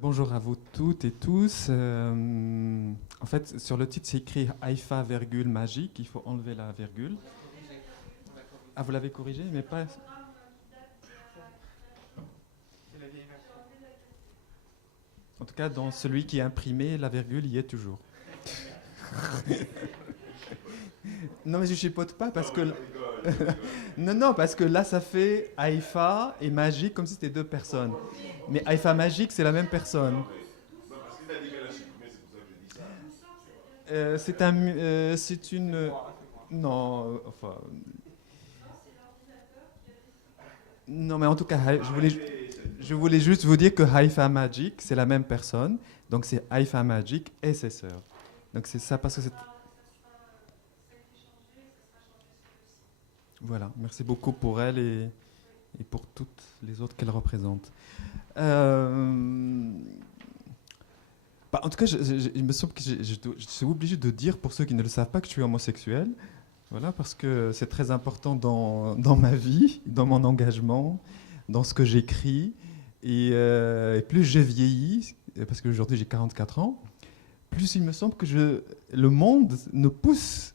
Bonjour à vous toutes et tous. En fait, sur le titre, c'est écrit Haïfa, virgule, magique. Il faut enlever la virgule. Ah, vous l'avez corrigé, mais pas. En tout cas, dans celui qui est imprimé, la virgule y est toujours. Non, mais je chipote pas parce que. Non, non, parce que là, ça fait Haïfa et magique comme si c'était deux personnes. Mais Haïfa magique, c'est la même personne. C'est une. Non, enfin. Non, mais en tout cas, je voulais juste vous dire que Haïfa Magic, c'est la même personne. Donc c'est Haïfa Magic et ses sœurs. Donc c'est ça parce que c'est. Voilà, merci beaucoup pour elle et pour toutes les autres qu'elle représente. Euh, en tout cas, il me semble que je suis obligé de dire, pour ceux qui ne le savent pas, que je suis homosexuel. Voilà, parce que c'est très important dans ma vie, dans mon engagement, dans ce que j'écris. Et plus j'ai vieilli, parce qu'aujourd'hui j'ai 44 ans, plus il me semble que le monde nous pousse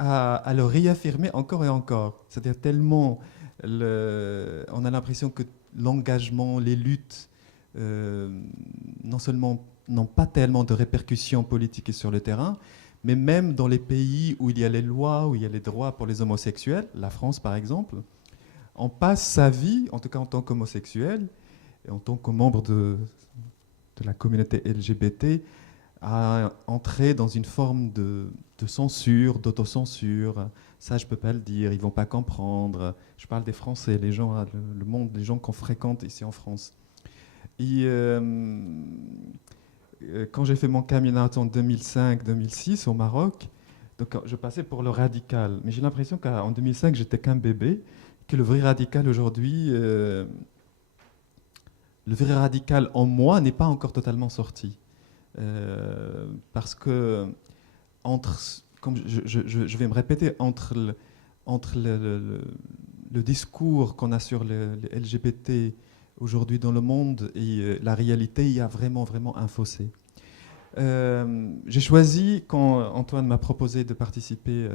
à le réaffirmer encore et encore. C'est-à-dire tellement on a l'impression que l'engagement, les luttes, non seulement n'ont pas tellement de répercussions politiques et sur le terrain, mais même dans les pays où il y a les lois, où il y a les droits pour les homosexuels, la France par exemple, on passe sa vie, en tout cas en tant qu'homosexuel, et en tant que membre de la communauté LGBT, à entrer dans une forme de censure, d'autocensure. Ça, je ne peux pas le dire, ils ne vont pas comprendre. Je parle des Français, les gens, le monde, les gens qu'on fréquente ici en France. Et quand j'ai fait mon coming out en 2005-2006 au Maroc, donc je passais pour le radical. Mais j'ai l'impression qu'en 2005, j'étais qu'un bébé, que le vrai radical aujourd'hui, le vrai radical en moi n'est pas encore totalement sorti. Parce que, comme je vais me répéter, entre le discours qu'on a sur les LGBT aujourd'hui dans le monde et la réalité, il y a vraiment, vraiment un fossé. J'ai choisi, quand Antoine m'a proposé de participer,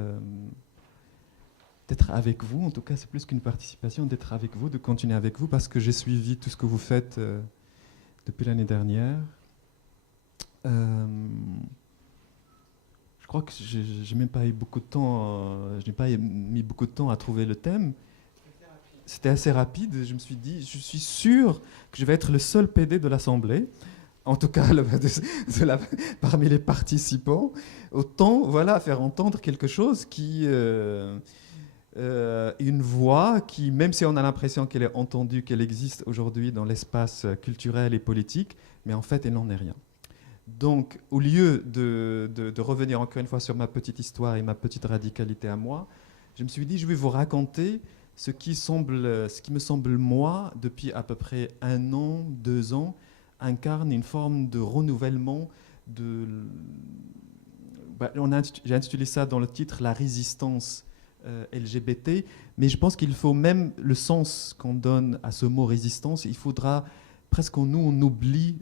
d'être avec vous, en tout cas c'est plus qu'une participation, d'être avec vous, de continuer avec vous, parce que j'ai suivi tout ce que vous faites depuis l'année dernière. Euh, je crois que j'ai même pas eu beaucoup de temps, je n'ai pas mis beaucoup de temps à trouver le thème. C'était assez rapide. Je me suis dit, je suis sûr que je vais être le seul PD de l'Assemblée, en tout cas parmi les participants. Autant, voilà, faire entendre quelque chose une voix qui, même si on a l'impression qu'elle est entendue, qu'elle existe aujourd'hui dans l'espace culturel et politique, mais en fait, elle n'en est rien. Donc, au lieu de revenir encore une fois sur ma petite histoire et ma petite radicalité à moi, je me suis dit, je vais vous raconter ce qui me semble, moi, depuis à peu près 1 an, 2 ans, incarne une forme de renouvellement de. J'ai intitulé ça dans le titre La résistance LGBT, mais je pense qu'il faut même le sens qu'on donne à ce mot résistance, il faudra presque nous on oublie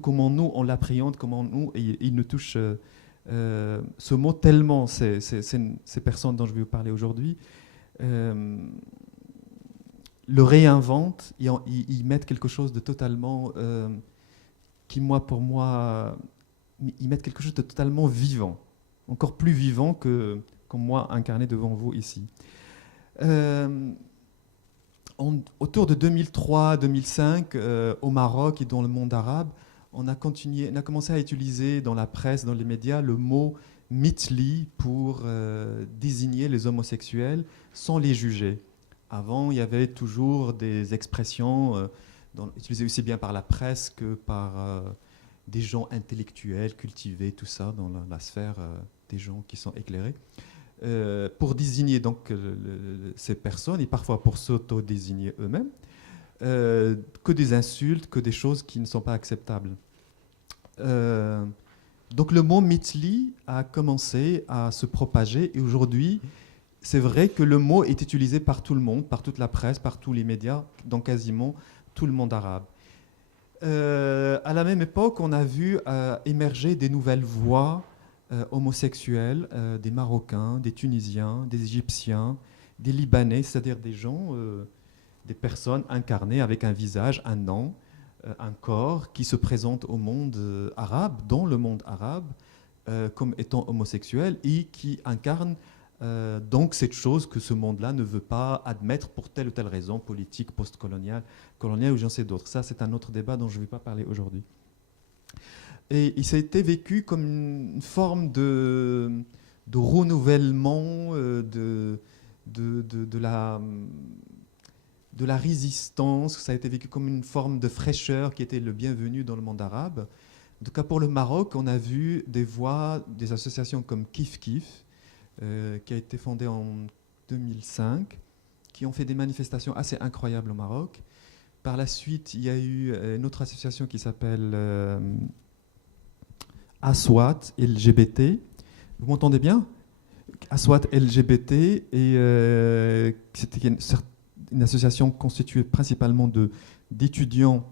comment nous on l'appréhende, comment nous, et il nous touche ce mot tellement, ces personnes dont je vais vous parler aujourd'hui, euh, le réinventent, ils mettent quelque chose de totalement, pour moi, ils mettent quelque chose de totalement vivant, encore plus vivant que comme moi incarné devant vous ici. Euh, Autour de 2003-2005, au Maroc et dans le monde arabe, on a commencé à utiliser dans la presse, dans les médias, le mot mitli pour désigner les homosexuels sans les juger. Avant, il y avait toujours des expressions utilisées aussi bien par la presse que par des gens intellectuels, cultivés, tout ça, dans la sphère des gens qui sont éclairés. Pour désigner donc ces personnes et parfois pour s'auto-désigner eux-mêmes, que des insultes, que des choses qui ne sont pas acceptables. Donc le mot mitli a commencé à se propager et aujourd'hui, c'est vrai que le mot est utilisé par tout le monde, par toute la presse, par tous les médias, dans quasiment tout le monde arabe. À la même époque, on a vu émerger des nouvelles voix homosexuelles, des Marocains, des Tunisiens, des Égyptiens, des Libanais, c'est-à-dire des gens, des personnes incarnées avec un visage, un nom, un corps qui se présentent au monde arabe, dans le monde arabe, comme étant homosexuels et qui incarnent donc cette chose que ce monde-là ne veut pas admettre pour telle ou telle raison, politique, post-coloniale, coloniale ou j'en sais d'autres. Ça, c'est un autre débat dont je ne vais pas parler aujourd'hui. Et ça a été vécu comme une forme de renouvellement de la résistance. Ça a été vécu comme une forme de fraîcheur qui était le bienvenu dans le monde arabe. En tout cas, pour le Maroc, on a vu des voix, des associations comme Kif Kif, qui a été fondée en 2005, qui ont fait des manifestations assez incroyables au Maroc. Par la suite, il y a eu une autre association qui s'appelle Aswat LGBT. Vous m'entendez bien? Aswat LGBT, et c'était une association constituée principalement d'étudiants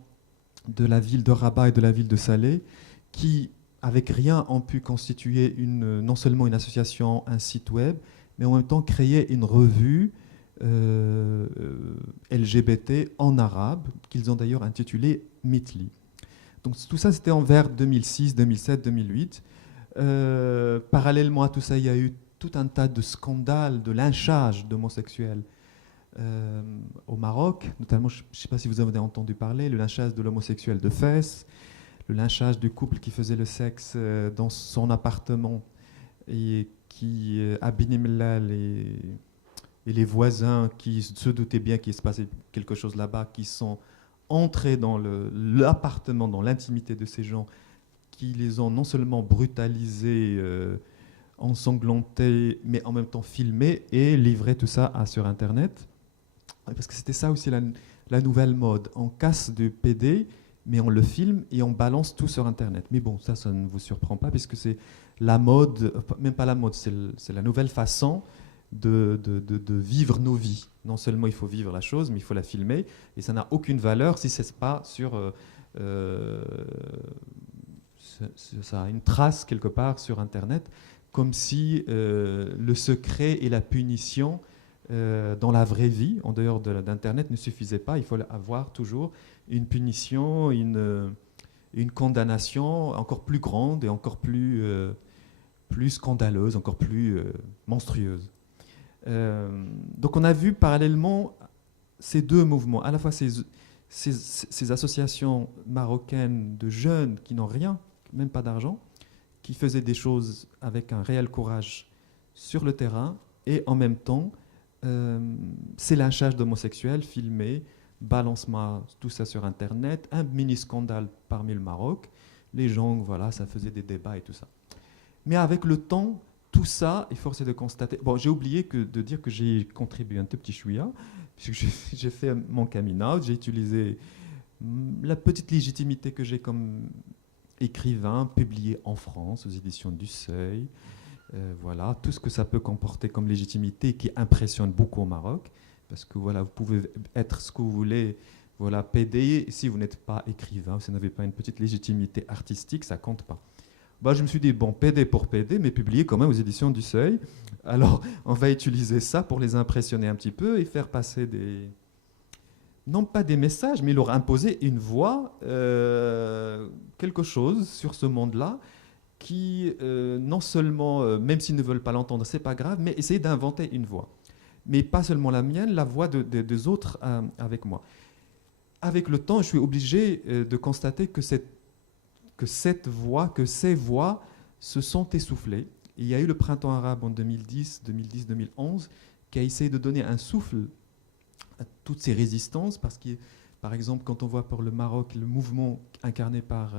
de la ville de Rabat et de la ville de Salé, qui, avec rien, ont pu constituer non seulement une association, un site web, mais en même temps créer une revue LGBT en arabe, qu'ils ont d'ailleurs intitulée Mitli. Donc tout ça, c'était vers 2006, 2007, 2008. Parallèlement à tout ça, il y a eu tout un tas de scandales, de lynchage d'homosexuels au Maroc, notamment, je ne sais pas si vous avez entendu parler, le lynchage de l'homosexuel de Fès, le lynchage du couple qui faisait le sexe dans son appartement et qui, à Binimlal, et les voisins qui se doutaient bien qu'il se passait quelque chose là-bas, qui sont entrés dans l'appartement, dans l'intimité de ces gens, qui les ont non seulement brutalisés, ensanglantés, mais en même temps filmés et livré tout ça sur Internet. Parce que c'était ça aussi la nouvelle mode. On casse du PD, mais on le filme et on balance tout sur Internet. Mais bon, ça ne vous surprend pas, puisque c'est la mode, même pas la mode, c'est la nouvelle façon de vivre nos vies. Non seulement il faut vivre la chose, mais il faut la filmer, et ça n'a aucune valeur si ce n'est pas sur... ça a une trace quelque part sur Internet, comme si le secret et la punition dans la vraie vie, en dehors d'Internet, ne suffisaient pas. Il faut avoir toujours une punition, une condamnation encore plus grande et encore plus scandaleuse, encore plus monstrueuse. Donc on a vu parallèlement ces deux mouvements, à la fois ces associations marocaines de jeunes qui n'ont rien, même pas d'argent, qui faisaient des choses avec un réel courage sur le terrain, et en même temps ces lynchages d'homosexuels filmés, balancement, tout ça sur Internet, un mini-scandale parmi le Maroc. Les gens, voilà, ça faisait des débats et tout ça. Mais avec le temps, tout ça est forcé de constater... Bon, j'ai oublié de dire que j'ai contribué un tout petit chouïa, puisque j'ai fait mon coming out, j'ai utilisé la petite légitimité que j'ai comme écrivain, publié en France, aux éditions du Seuil. Voilà, tout ce que ça peut comporter comme légitimité qui impressionne beaucoup au Maroc, parce que voilà, vous pouvez être ce que vous voulez, voilà, PD, si vous n'êtes pas écrivain, si vous n'avez pas une petite légitimité artistique, ça compte pas. Bah, je me suis dit, bon, PD pour PD, mais publié quand même aux éditions du Seuil. Alors, on va utiliser ça pour les impressionner un petit peu et faire passer non pas des messages, mais leur imposer une voix, quelque chose sur ce monde-là, qui, non seulement, même s'ils ne veulent pas l'entendre, c'est pas grave, mais essayer d'inventer une voix. Mais pas seulement la mienne, la voix des autres avec moi. Avec le temps, je suis obligé de constater que cette voix, que ces voix se sont essoufflées. Il y a eu le printemps arabe en 2010-2011, qui a essayé de donner un souffle à toutes ces résistances, parce que, par exemple, quand on voit pour le Maroc le mouvement incarné par...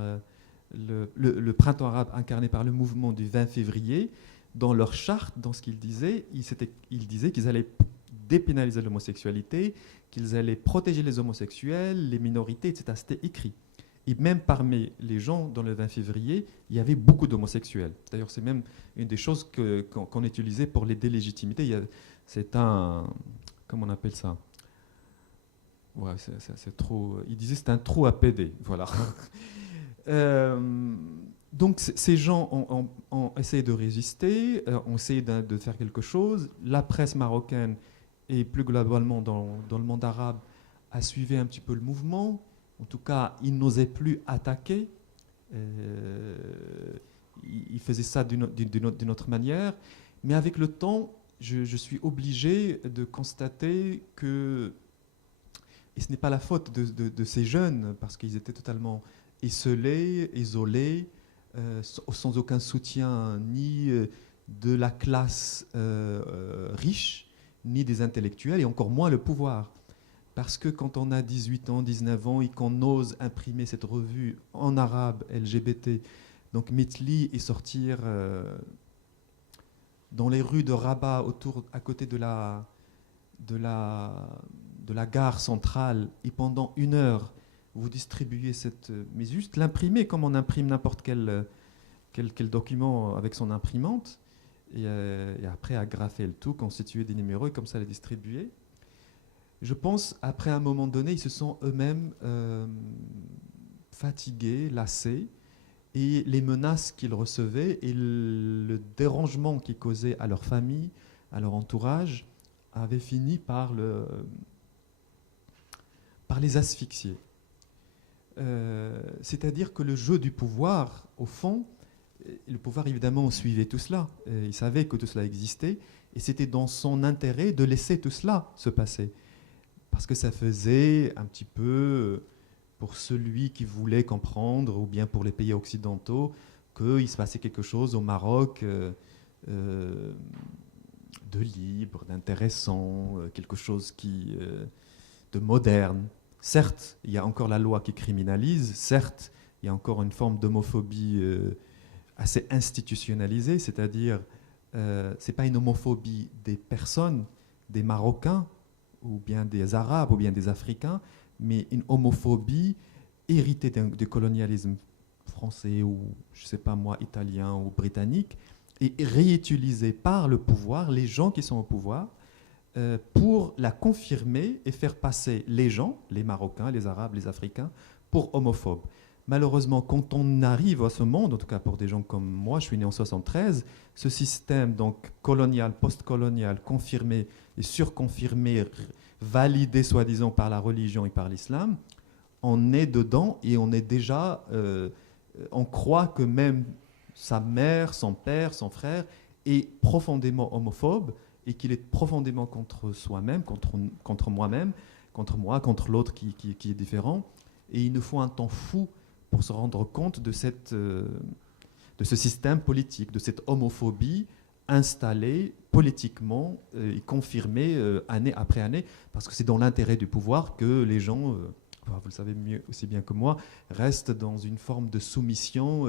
le printemps arabe incarné par le mouvement du 20 février, dans leur charte, dans ce qu'ils disaient, ils disaient qu'ils allaient dépénaliser l'homosexualité, qu'ils allaient protéger les homosexuels, les minorités, etc. C'était écrit. Et même parmi les gens dans le 20 février, il y avait beaucoup d'homosexuels. D'ailleurs, c'est même une des choses qu'on utilisait pour les délégitimités. C'est un... Comment on appelle ça? Ouais, c'est trop... Il disait que c'est un trou à PD. Voilà. Euh, donc ces gens ont essayé de résister, ont essayé de faire quelque chose. La presse marocaine et plus globalement dans le monde arabe a suivi un petit peu le mouvement. En tout cas, ils n'osaient plus attaquer. Euh, ils faisaient ça d'une autre manière. Mais avec le temps, je suis obligé de constater que, et ce n'est pas la faute de ces jeunes, parce qu'ils étaient totalement esselés, isolés, sans aucun soutien ni de la classe riche, ni des intellectuels, et encore moins le pouvoir. Parce que quand on a 18 ans, 19 ans, et qu'on ose imprimer cette revue en arabe, LGBT, donc Mitli, et sortir dans les rues de Rabat, à côté de la gare centrale, et pendant 1 heure, vous distribuez mais juste l'imprimer comme on imprime n'importe quel document avec son imprimante, et après agrafer le tout, constituer des numéros, et comme ça les distribuer. Je pense, après un moment donné, ils se sont eux-mêmes fatigués, lassés, et les menaces qu'ils recevaient et le dérangement qu'ils causaient à leur famille, à leur entourage, avaient fini par les asphyxier. C'est-à-dire que le jeu du pouvoir, au fond, le pouvoir évidemment suivait tout cela, il savait que tout cela existait, et c'était dans son intérêt de laisser tout cela se passer. Parce que ça faisait un petit peu, pour celui qui voulait comprendre, ou bien pour les pays occidentaux, qu'il se passait quelque chose au Maroc de libre, d'intéressant, quelque chose de moderne. Certes, il y a encore la loi qui criminalise, certes, il y a encore une forme d'homophobie assez institutionnalisée, c'est-à-dire, ce n'est pas une homophobie des personnes, des Marocains, ou bien des Arabes, ou bien des Africains, mais une homophobie héritée du colonialisme français, ou je ne sais pas moi, italien ou britannique, et réutilisée par le pouvoir, les gens qui sont au pouvoir, pour la confirmer et faire passer les gens, les Marocains, les Arabes, les Africains, pour homophobes. Malheureusement, quand on arrive à ce monde, en tout cas pour des gens comme moi, je suis né en 73, ce système donc colonial, post-colonial, confirmé et surconfirmé, validé soi-disant par la religion et par l'islam, on est dedans et on est déjà, on croit que même sa mère, son père, son frère est profondément homophobe et qu'il est profondément contre soi-même, contre moi-même, contre moi, contre l'autre qui est différent. Et il nous faut un temps fou pour se rendre compte de ce système politique, de cette homophobie installée politiquement et confirmée année après année, parce que c'est dans l'intérêt du pouvoir que les gens, vous le savez mieux, aussi bien que moi, restent dans une forme de soumission,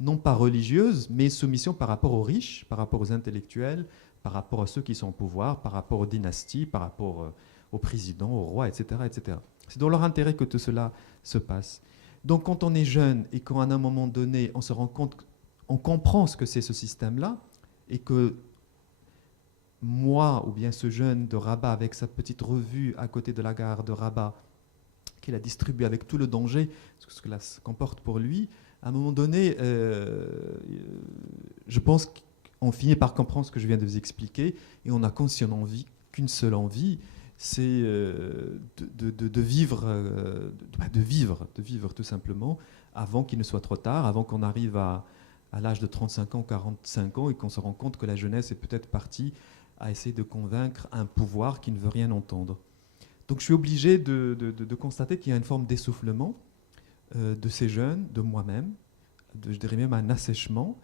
non pas religieuse, mais soumission par rapport aux riches, par rapport aux intellectuels, par rapport à ceux qui sont au pouvoir, par rapport aux dynasties, par rapport au président, au roi, etc., etc. C'est dans leur intérêt que tout cela se passe. Donc quand on est jeune et qu'à un moment donné, on se rend compte, on comprend ce que c'est ce système-là, et que moi, ou bien ce jeune de Rabat, avec sa petite revue à côté de la gare de Rabat, qu'il a distribuée avec tout le danger, ce que cela comporte pour lui, à un moment donné, je pense qu'on finit par comprendre ce que je viens de vous expliquer, et on n'a qu'une seule envie, c'est de vivre, de vivre tout simplement, avant qu'il ne soit trop tard, avant qu'on arrive à l'âge de 35 ans, 45 ans, et qu'on se rend compte que la jeunesse est peut-être partie à essayer de convaincre un pouvoir qui ne veut rien entendre. Donc je suis obligé de constater qu'il y a une forme d'essoufflement de ces jeunes, de moi-même, je dirais même un assèchement,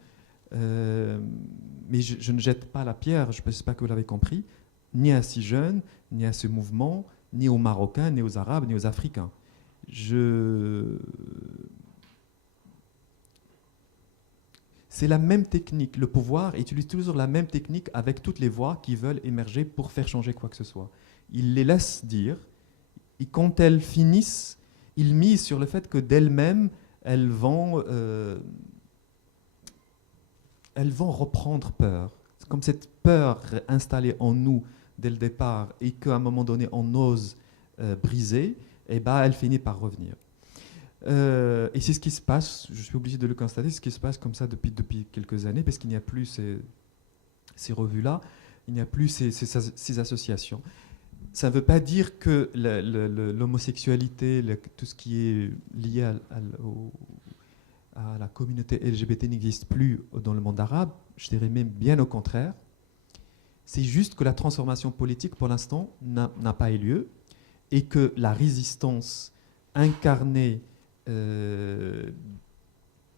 mais je ne jette pas la pierre, je ne sais pas que vous l'avez compris, ni à ces jeunes, ni à ce mouvement, ni aux Marocains, ni aux Arabes, ni aux Africains. C'est la même technique. Le pouvoir utilise toujours la même technique avec toutes les voix qui veulent émerger pour faire changer quoi que ce soit. Il les laisse dire, et quand elles finissent, ils misent sur le fait que d'elles-mêmes, elles vont reprendre peur. C'est comme cette peur installée en nous dès le départ et qu'à un moment donné on ose briser, et ben elle finit par revenir. Et c'est ce qui se passe, je suis obligé de le constater, c'est ce qui se passe comme ça depuis quelques années, parce qu'il n'y a plus ces revues-là, il n'y a plus ces associations. Ça ne veut pas dire que l'homosexualité, tout ce qui est lié à la communauté LGBT n'existe plus dans le monde arabe. Je dirais même bien au contraire. C'est juste que la transformation politique, pour l'instant, n'a pas eu lieu et que la résistance incarnée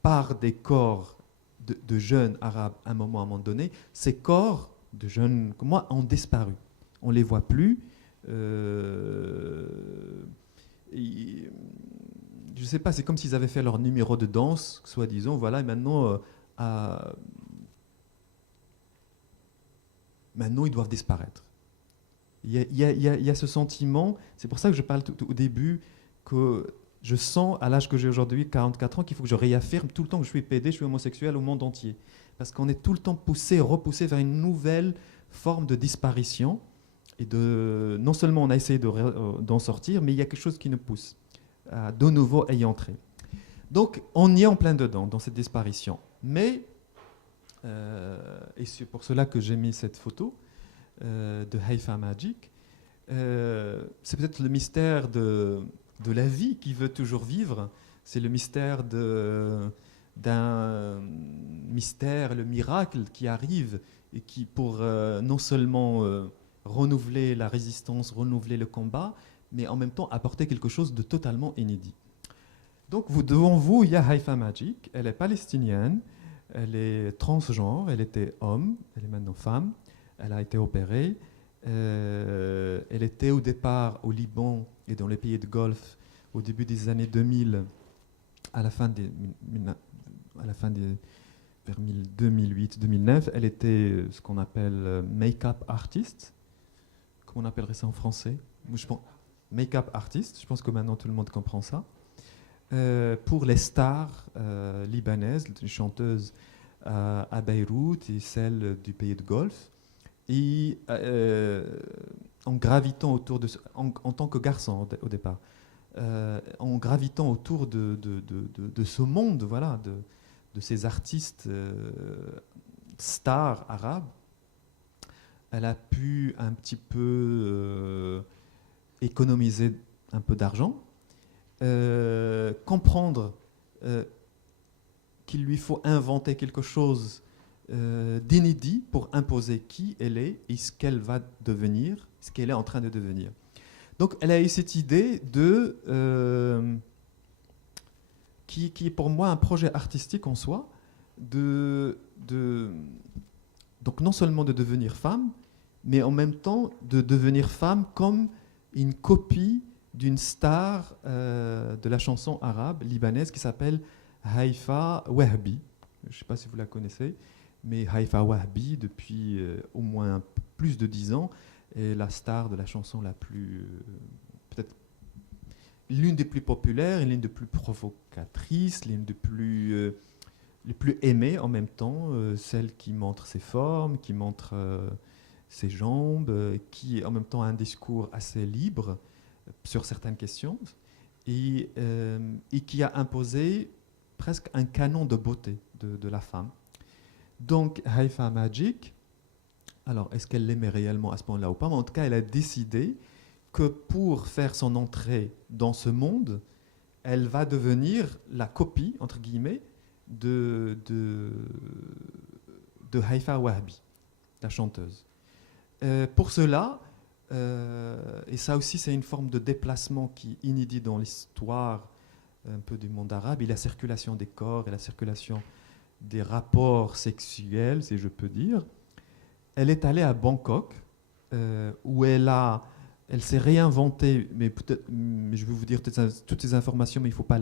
par des corps de jeunes arabes à un moment donné, ces corps de jeunes comme moi ont disparu. On ne les voit plus. Je ne sais pas, c'est comme s'ils avaient fait leur numéro de danse, soi-disant, voilà, et maintenant, maintenant ils doivent disparaître. Il y a ce sentiment, c'est pour ça que je parle au début, que je sens, à l'âge que j'ai aujourd'hui, 44 ans, qu'il faut que je réaffirme tout le temps que je suis PD, je suis homosexuel au monde entier. Parce qu'on est tout le temps poussé, repoussé vers une nouvelle forme de disparition. Et non seulement on a essayé d'en sortir, mais il y a quelque chose qui nous pousse à de nouveau y entrer. Donc on y est en plein dedans, dans cette disparition. Mais, et c'est pour cela que j'ai mis cette photo de Haifa Magic, c'est peut-être le mystère de la vie qui veut toujours vivre, c'est le mystère d'un mystère, le miracle qui arrive et qui pour non seulement renouveler la résistance, renouveler le combat, mais en même temps apporter quelque chose de totalement inédit. Donc devant vous, il y a Haifa Magic, elle est palestinienne, elle est transgenre, elle était homme, elle est maintenant femme, elle a été opérée, elle était au départ au Liban et dans les pays de Golfe au début des années 2000, à la fin des vers 2008-2009, elle était ce qu'on appelle make-up artist. Comment on appellerait ça en français? Make-up artist, je pense que maintenant tout le monde comprend ça. Pour les stars libanaises, les chanteuses à Beyrouth et celles du pays de Golfe. Et en gravitant autour de... En tant que garçon au départ. En gravitant autour de ce monde, voilà, de ces artistes stars arabes, elle a pu un petit peu économiser un peu d'argent, comprendre qu'il lui faut inventer quelque chose d'inédit pour imposer qui elle est et ce qu'elle va devenir, ce qu'elle est en train de devenir. Donc elle a eu cette idée qui est pour moi un projet artistique en soi, donc non seulement de devenir femme, mais en même temps de devenir femme comme une copie d'une star de la chanson arabe libanaise qui s'appelle Haifa Wahbi. Je ne sais pas si vous la connaissez, mais Haifa Wahbi, depuis au moins plus de 10 ans, est la star de la chanson la plus... peut-être l'une des plus populaires, l'une des plus provocatrices, l'une des plus... les plus aimées en même temps, celle qui montre ses formes, qui montre ses jambes, qui en même temps a un discours assez libre sur certaines questions, et qui a imposé presque un canon de beauté de la femme. Donc Haifa Magic, alors est-ce qu'elle l'aimait réellement à ce moment-là ou pas, mais en tout cas elle a décidé que pour faire son entrée dans ce monde, elle va devenir la copie, entre guillemets, de Haifa Wahbi, la chanteuse. Pour cela, et ça aussi c'est une forme de déplacement qui est inédit dans l'histoire un peu du monde arabe, et la circulation des corps et la circulation des rapports sexuels, si je peux dire. Elle est allée à Bangkok, où elle s'est réinventée, mais je vais vous dire toutes ces informations, mais il ne faut pas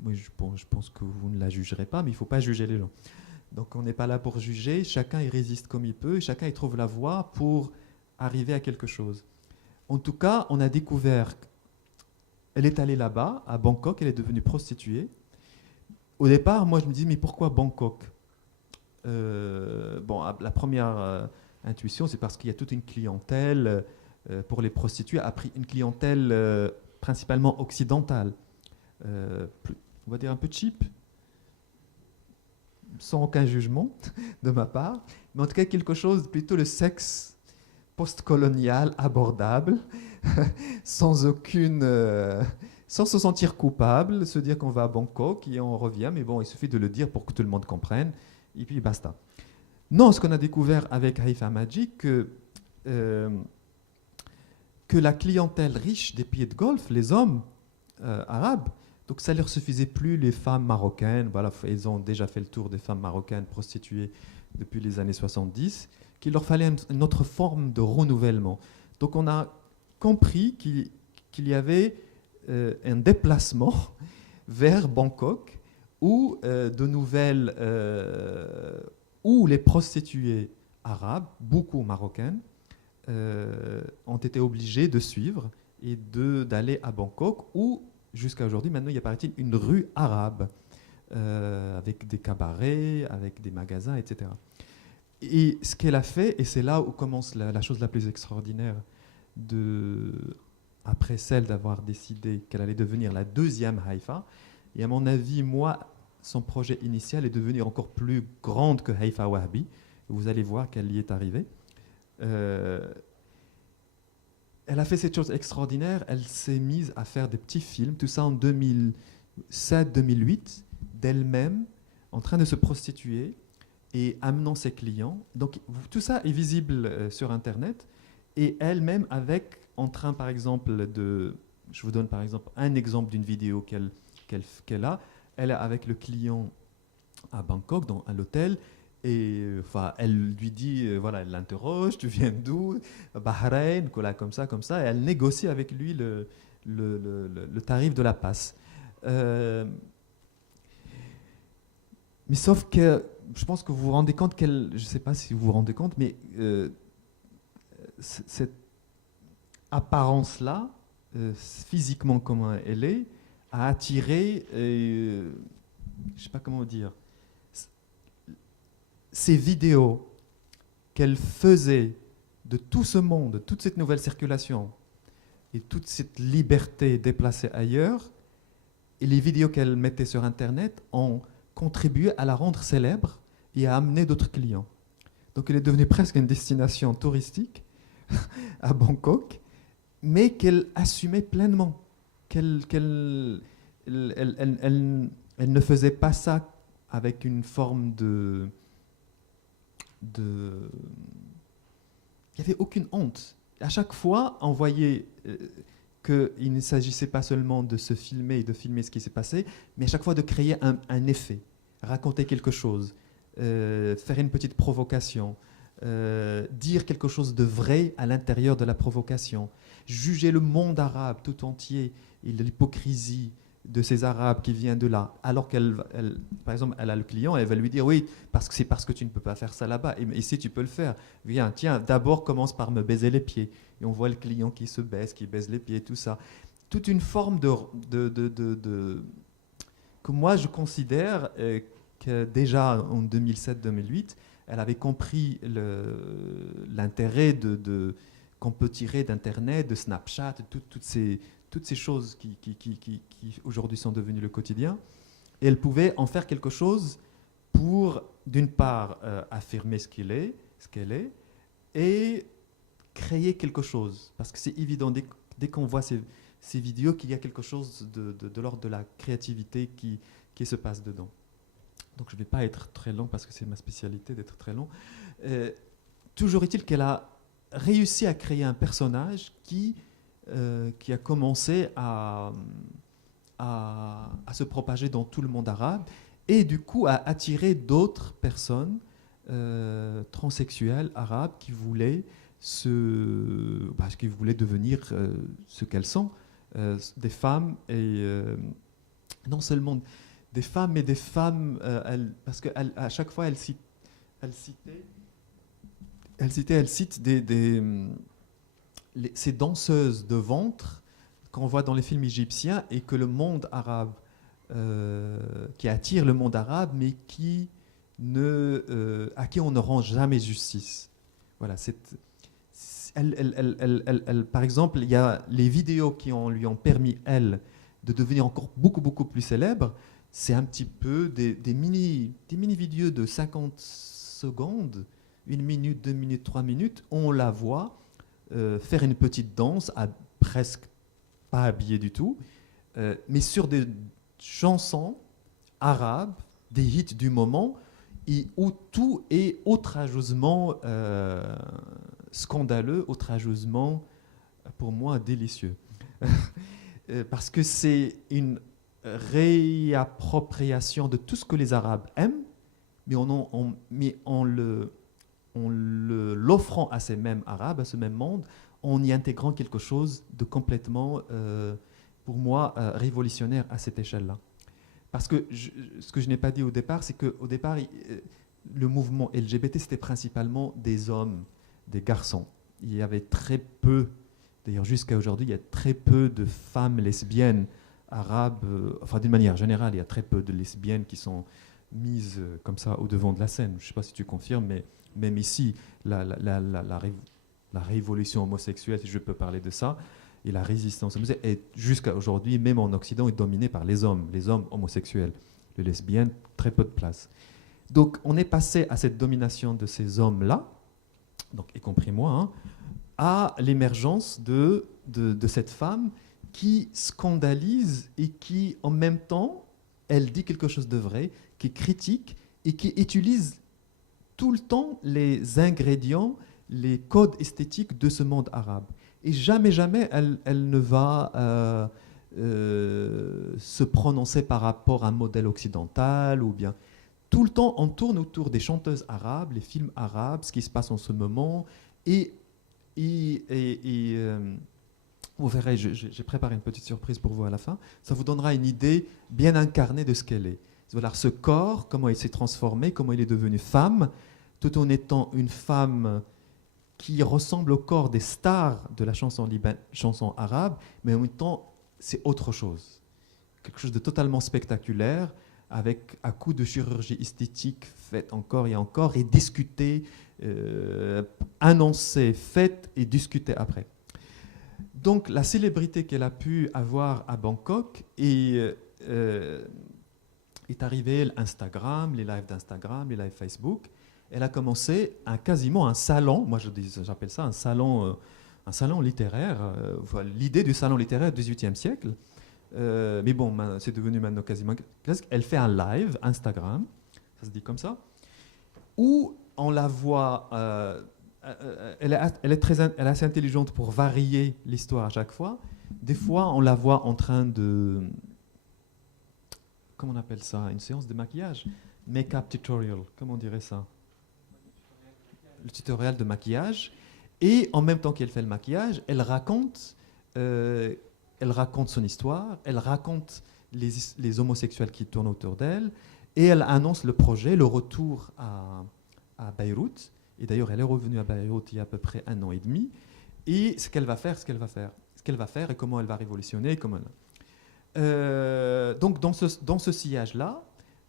moi, je pense que vous ne la jugerez pas, mais il ne faut pas juger les gens. Donc on n'est pas là pour juger, chacun y résiste comme il peut, et chacun y trouve la voie pour arriver à quelque chose. En tout cas, on a découvert qu'elle est allée là-bas, à Bangkok, elle est devenue prostituée. Au départ, moi je me dis, mais pourquoi Bangkok? Bon, la première intuition, c'est parce qu'il y a toute une clientèle pour les prostituées, une clientèle principalement occidentale. on va dire un peu cheap, sans aucun jugement de ma part, mais en tout cas quelque chose plutôt le sexe post-colonial abordable, sans aucune, sans se sentir coupable, se dire qu'on va à Bangkok et on revient, mais bon, il suffit de le dire pour que tout le monde comprenne, et puis basta. Non, ce qu'on a découvert avec Haifa Magic, euh, que la clientèle riche des pays de Golfe, les hommes arabes, donc ça ne leur suffisait plus les femmes marocaines, voilà, ils ont déjà fait le tour des femmes marocaines prostituées depuis les années 70, qu'il leur fallait une autre forme de renouvellement. Donc on a compris qu'il y avait un déplacement vers Bangkok où où les prostituées arabes, beaucoup marocaines, ont été obligées de suivre et d'aller à Bangkok où, jusqu'à aujourd'hui, maintenant, il y a, paraît-il, une rue arabe avec des cabarets, avec des magasins, etc. Et ce qu'elle a fait, et c'est là où commence la chose la plus extraordinaire, après celle d'avoir décidé qu'elle allait devenir la deuxième Haïfa, et à mon avis, moi, son projet initial est devenu encore plus grande que Haïfa Wahbi. Vous allez voir qu'elle y est arrivée. Elle a fait cette chose extraordinaire, elle s'est mise à faire des petits films, tout ça en 2007-2008, d'elle-même, en train de se prostituer et amenant ses clients. Donc tout ça est visible sur Internet, et elle-même en train par exemple je vous donne par exemple un exemple d'une vidéo qu'elle a, elle est avec le client à Bangkok, à l'hôtel, et enfin, elle lui dit, voilà, elle l'interroge, tu viens d'où? Bahreïn, comme ça, et elle négocie avec lui le tarif de la passe. Mais sauf que je pense que vous vous rendez compte je ne sais pas si vous vous rendez compte, mais cette apparence-là, physiquement comme elle est, a attiré, je ne sais pas comment dire, ces vidéos qu'elle faisait de tout ce monde, toute cette nouvelle circulation et toute cette liberté déplacée ailleurs, et les vidéos qu'elle mettait sur Internet ont contribué à la rendre célèbre et à amener d'autres clients. Donc elle est devenue presque une destination touristique à Bangkok, mais qu'elle assumait pleinement, elle ne faisait pas ça avec une forme il n'y avait aucune honte. À chaque fois, on voyait qu'il ne s'agissait pas seulement de se filmer et de filmer ce qui s'est passé, mais à chaque fois de créer un effet, raconter quelque chose, faire une petite provocation, dire quelque chose de vrai à l'intérieur de la provocation, juger le monde arabe tout entier et l'hypocrisie de ces Arabes qui viennent de là, alors par exemple, elle a le client, elle va lui dire oui, c'est parce que tu ne peux pas faire ça là-bas, et ici tu peux le faire. Viens, tiens, d'abord commence par me baiser les pieds. Et on voit le client qui se baise, qui baise les pieds, tout ça. Toute une forme que moi je considère que déjà en 2007-2008, elle avait compris l'intérêt qu'on peut tirer d'Internet, de Snapchat, toutes ces choses qui aujourd'hui sont devenues le quotidien. Et elle pouvait en faire quelque chose pour, d'une part, affirmer ce qu'elle est, et créer quelque chose. Parce que c'est évident, dès qu'on voit ces vidéos, qu'il y a quelque chose de l'ordre de la créativité qui se passe dedans. Donc je ne vais pas être très long, parce que c'est ma spécialité d'être très long. Toujours est-il qu'elle a réussi à créer un personnage qui a commencé à se propager dans tout le monde arabe, et du coup à attirer d'autres personnes transsexuelles arabes qui voulaient devenir ce qu'elles sont, des femmes, et non seulement des femmes, mais des femmes, parce qu'à chaque fois elle cite ces danseuses de ventre qu'on voit dans les films égyptiens, et que le monde arabe, qui attire le monde arabe, mais à qui on ne rend jamais justice. Voilà, par exemple, il y a les vidéos qui lui ont permis, elle, de devenir encore beaucoup, beaucoup plus célèbre, c'est un petit peu des mini-vidéos de 50 secondes, 1 minute, 2 minutes, 3 minutes. On la voit faire une petite danse, presque pas habillée du tout, mais sur des chansons arabes, des hits du moment, et où tout est outrageusement scandaleux, outrageusement, pour moi, délicieux. Parce que c'est une réappropriation de tout ce que les Arabes aiment, mais l'offrant à ces mêmes Arabes, à ce même monde, en y intégrant quelque chose de complètement, pour moi, révolutionnaire à cette échelle-là. Parce que ce que je n'ai pas dit au départ, c'est qu'au départ, le mouvement LGBT, c'était principalement des hommes, des garçons. Il y avait très peu, d'ailleurs jusqu'à aujourd'hui, il y a très peu de femmes lesbiennes arabes, enfin d'une manière générale, il y a très peu de lesbiennes qui sont mises comme ça au devant de la scène. Je ne sais pas si tu confirmes, mais même ici, la révolution homosexuelle, si je peux parler de ça, et la résistance homosexuelle, est jusqu'à aujourd'hui, même en Occident, est dominée par les hommes homosexuels. Les lesbiennes, très peu de place. Donc on est passé à cette domination de ces hommes-là, donc y compris moi, hein, à l'émergence de cette femme qui scandalise et qui, en même temps, elle dit quelque chose de vrai, qui critique et qui utilise tout le temps les ingrédients, les codes esthétiques de ce monde arabe. Et jamais, jamais, elle ne va se prononcer par rapport à un modèle occidental ou bien... Tout le temps, on tourne autour des chanteuses arabes, les films arabes, ce qui se passe en ce moment. Et vous verrez, j'ai préparé une petite surprise pour vous à la fin. Ça vous donnera une idée bien incarnée de ce qu'elle est. Voilà, ce corps, comment il s'est transformé, comment il est devenu femme, tout en étant une femme qui ressemble au corps des stars de la chanson arabe, mais en même temps, c'est autre chose. Quelque chose de totalement spectaculaire, avec à coup de chirurgie esthétique faite encore et encore, et discutée, annoncée, faite et discutée après. Donc la célébrité qu'elle a pu avoir à Bangkok est arrivée Instagram, les lives d'Instagram, les lives Facebook. Elle a commencé quasiment un salon, moi j'appelle ça un salon littéraire, l'idée du salon littéraire du XVIIIe siècle. Mais bon, c'est devenu maintenant quasiment... Elle fait un live Instagram, ça se dit comme ça, où on la voit... elle est assez intelligente pour varier l'histoire à chaque fois. Des fois, on la voit en train de... Comment on appelle ça? Une séance de maquillage? Make-up tutorial, comment on dirait ça? Le tutoriel de maquillage. Et en même temps qu'elle fait le maquillage, elle raconte son histoire, elle raconte les homosexuels qui tournent autour d'elle, et elle annonce le projet, le retour à Beyrouth. Et d'ailleurs, elle est revenue à Beyrouth il y a à peu près 1 an et demi. Et ce qu'elle va faire et comment elle va révolutionner. Donc, dans ce sillage-là,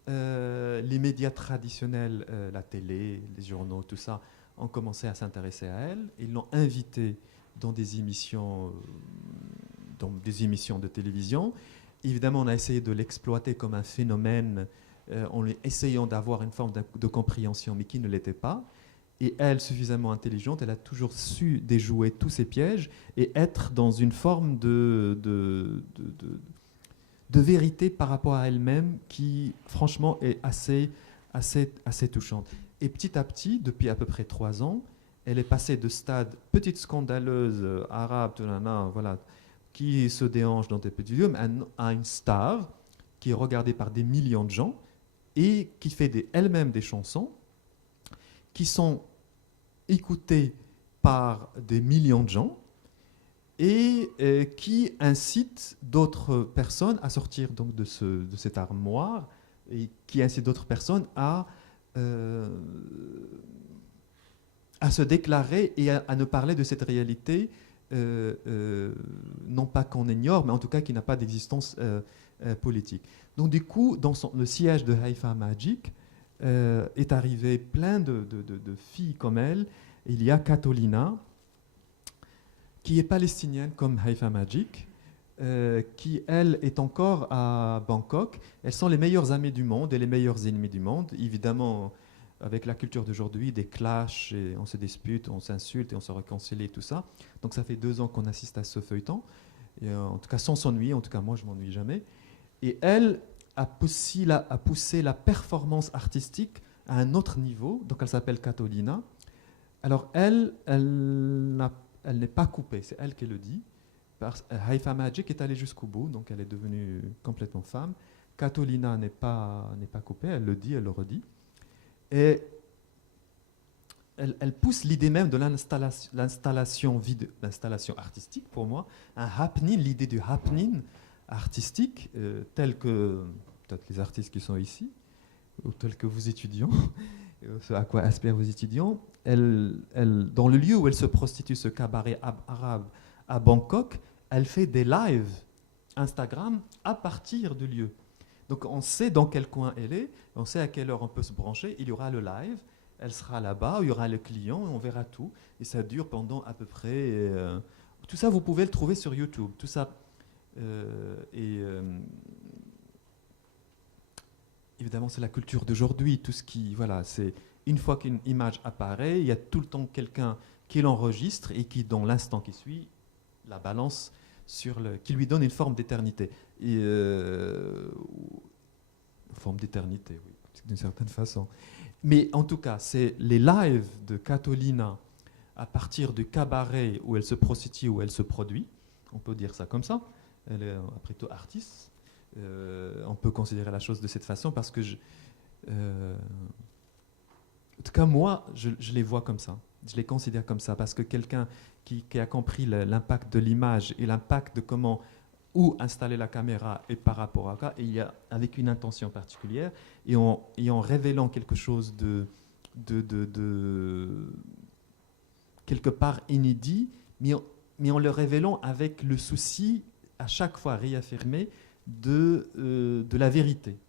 les médias traditionnels, la télé, les journaux, tout ça, ont commencé à s'intéresser à elle. Ils l'ont invitée dans des émissions de télévision. Évidemment, on a essayé de l'exploiter comme un phénomène en essayant d'avoir une forme de compréhension, mais qui ne l'était pas. Et elle, suffisamment intelligente, elle a toujours su déjouer tous ces pièges et être dans une forme de vérité par rapport à elle-même qui, franchement, est assez touchante. Et petit à petit, depuis à peu près 3 ans, elle est passée de stade petite scandaleuse arabe, voilà, qui se déhanche dans des petits lieux, à une star qui est regardée par des millions de gens et qui fait elle-même des chansons qui sont écoutées par des millions de gens et qui incitent d'autres personnes à sortir donc de cette armoire et qui incite d'autres personnes à se déclarer et à ne parler de cette réalité non pas qu'on ignore, mais en tout cas qui n'a pas d'existence politique. Donc du coup, dans le siège de Haifa Magic, est arrivé plein de filles comme elle. Il y a Katolina, qui est palestinienne comme Haifa Magic, qui, elle, est encore à Bangkok. Elles sont les meilleures amies du monde et les meilleurs ennemis du monde. Évidemment, avec la culture d'aujourd'hui, des clashs, et on se dispute, on s'insulte et on se réconcilie et tout ça. Donc ça fait 2 ans qu'on assiste à ce feuilleton. Et, en tout cas, sans s'ennuyer. En tout cas, moi, je m'ennuie jamais. Et elle a poussé la performance artistique à un autre niveau. Donc elle s'appelle Katolina. Alors elle n'est pas coupée, c'est elle qui le dit. Haifa Magic est allée jusqu'au bout, donc elle est devenue complètement femme. Katolina n'est pas coupée, elle le dit, elle le redit. Et elle pousse l'idée même de l'installation artistique, pour moi, un happening, l'idée du happening artistique, tel que peut-être les artistes qui sont ici, ou tel que vous étudiants, ce à quoi aspirent vos étudiants. Dans le lieu où elle se prostitue, ce cabaret arabe à Bangkok, elle fait des lives Instagram à partir du lieu. Donc on sait dans quel coin elle est, on sait à quelle heure on peut se brancher, il y aura le live, elle sera là-bas, il y aura le client, et on verra tout. Et ça dure pendant à peu près... tout ça, vous pouvez le trouver sur YouTube. Tout ça... évidemment, c'est la culture d'aujourd'hui. Tout ce qui... Voilà, c'est... Une fois qu'une image apparaît, il y a tout le temps quelqu'un qui l'enregistre et qui, dans l'instant qui suit, la balance qui lui donne une forme d'éternité. Une forme d'éternité, oui, d'une certaine façon. Mais en tout cas, c'est les lives de Katolina à partir du cabaret où elle se prostitue, où elle se produit. On peut dire ça comme ça. Elle est après tout artiste. On peut considérer la chose de cette façon parce que en tout cas, moi, je les vois comme ça. Je les considère comme ça parce que quelqu'un qui a compris l'impact de l'image et l'impact de où installer la caméra et par rapport à quoi, et il y a, avec une intention particulière, et en révélant quelque chose de quelque part inédit, mais en le révélant avec le souci à chaque fois réaffirmé de la vérité.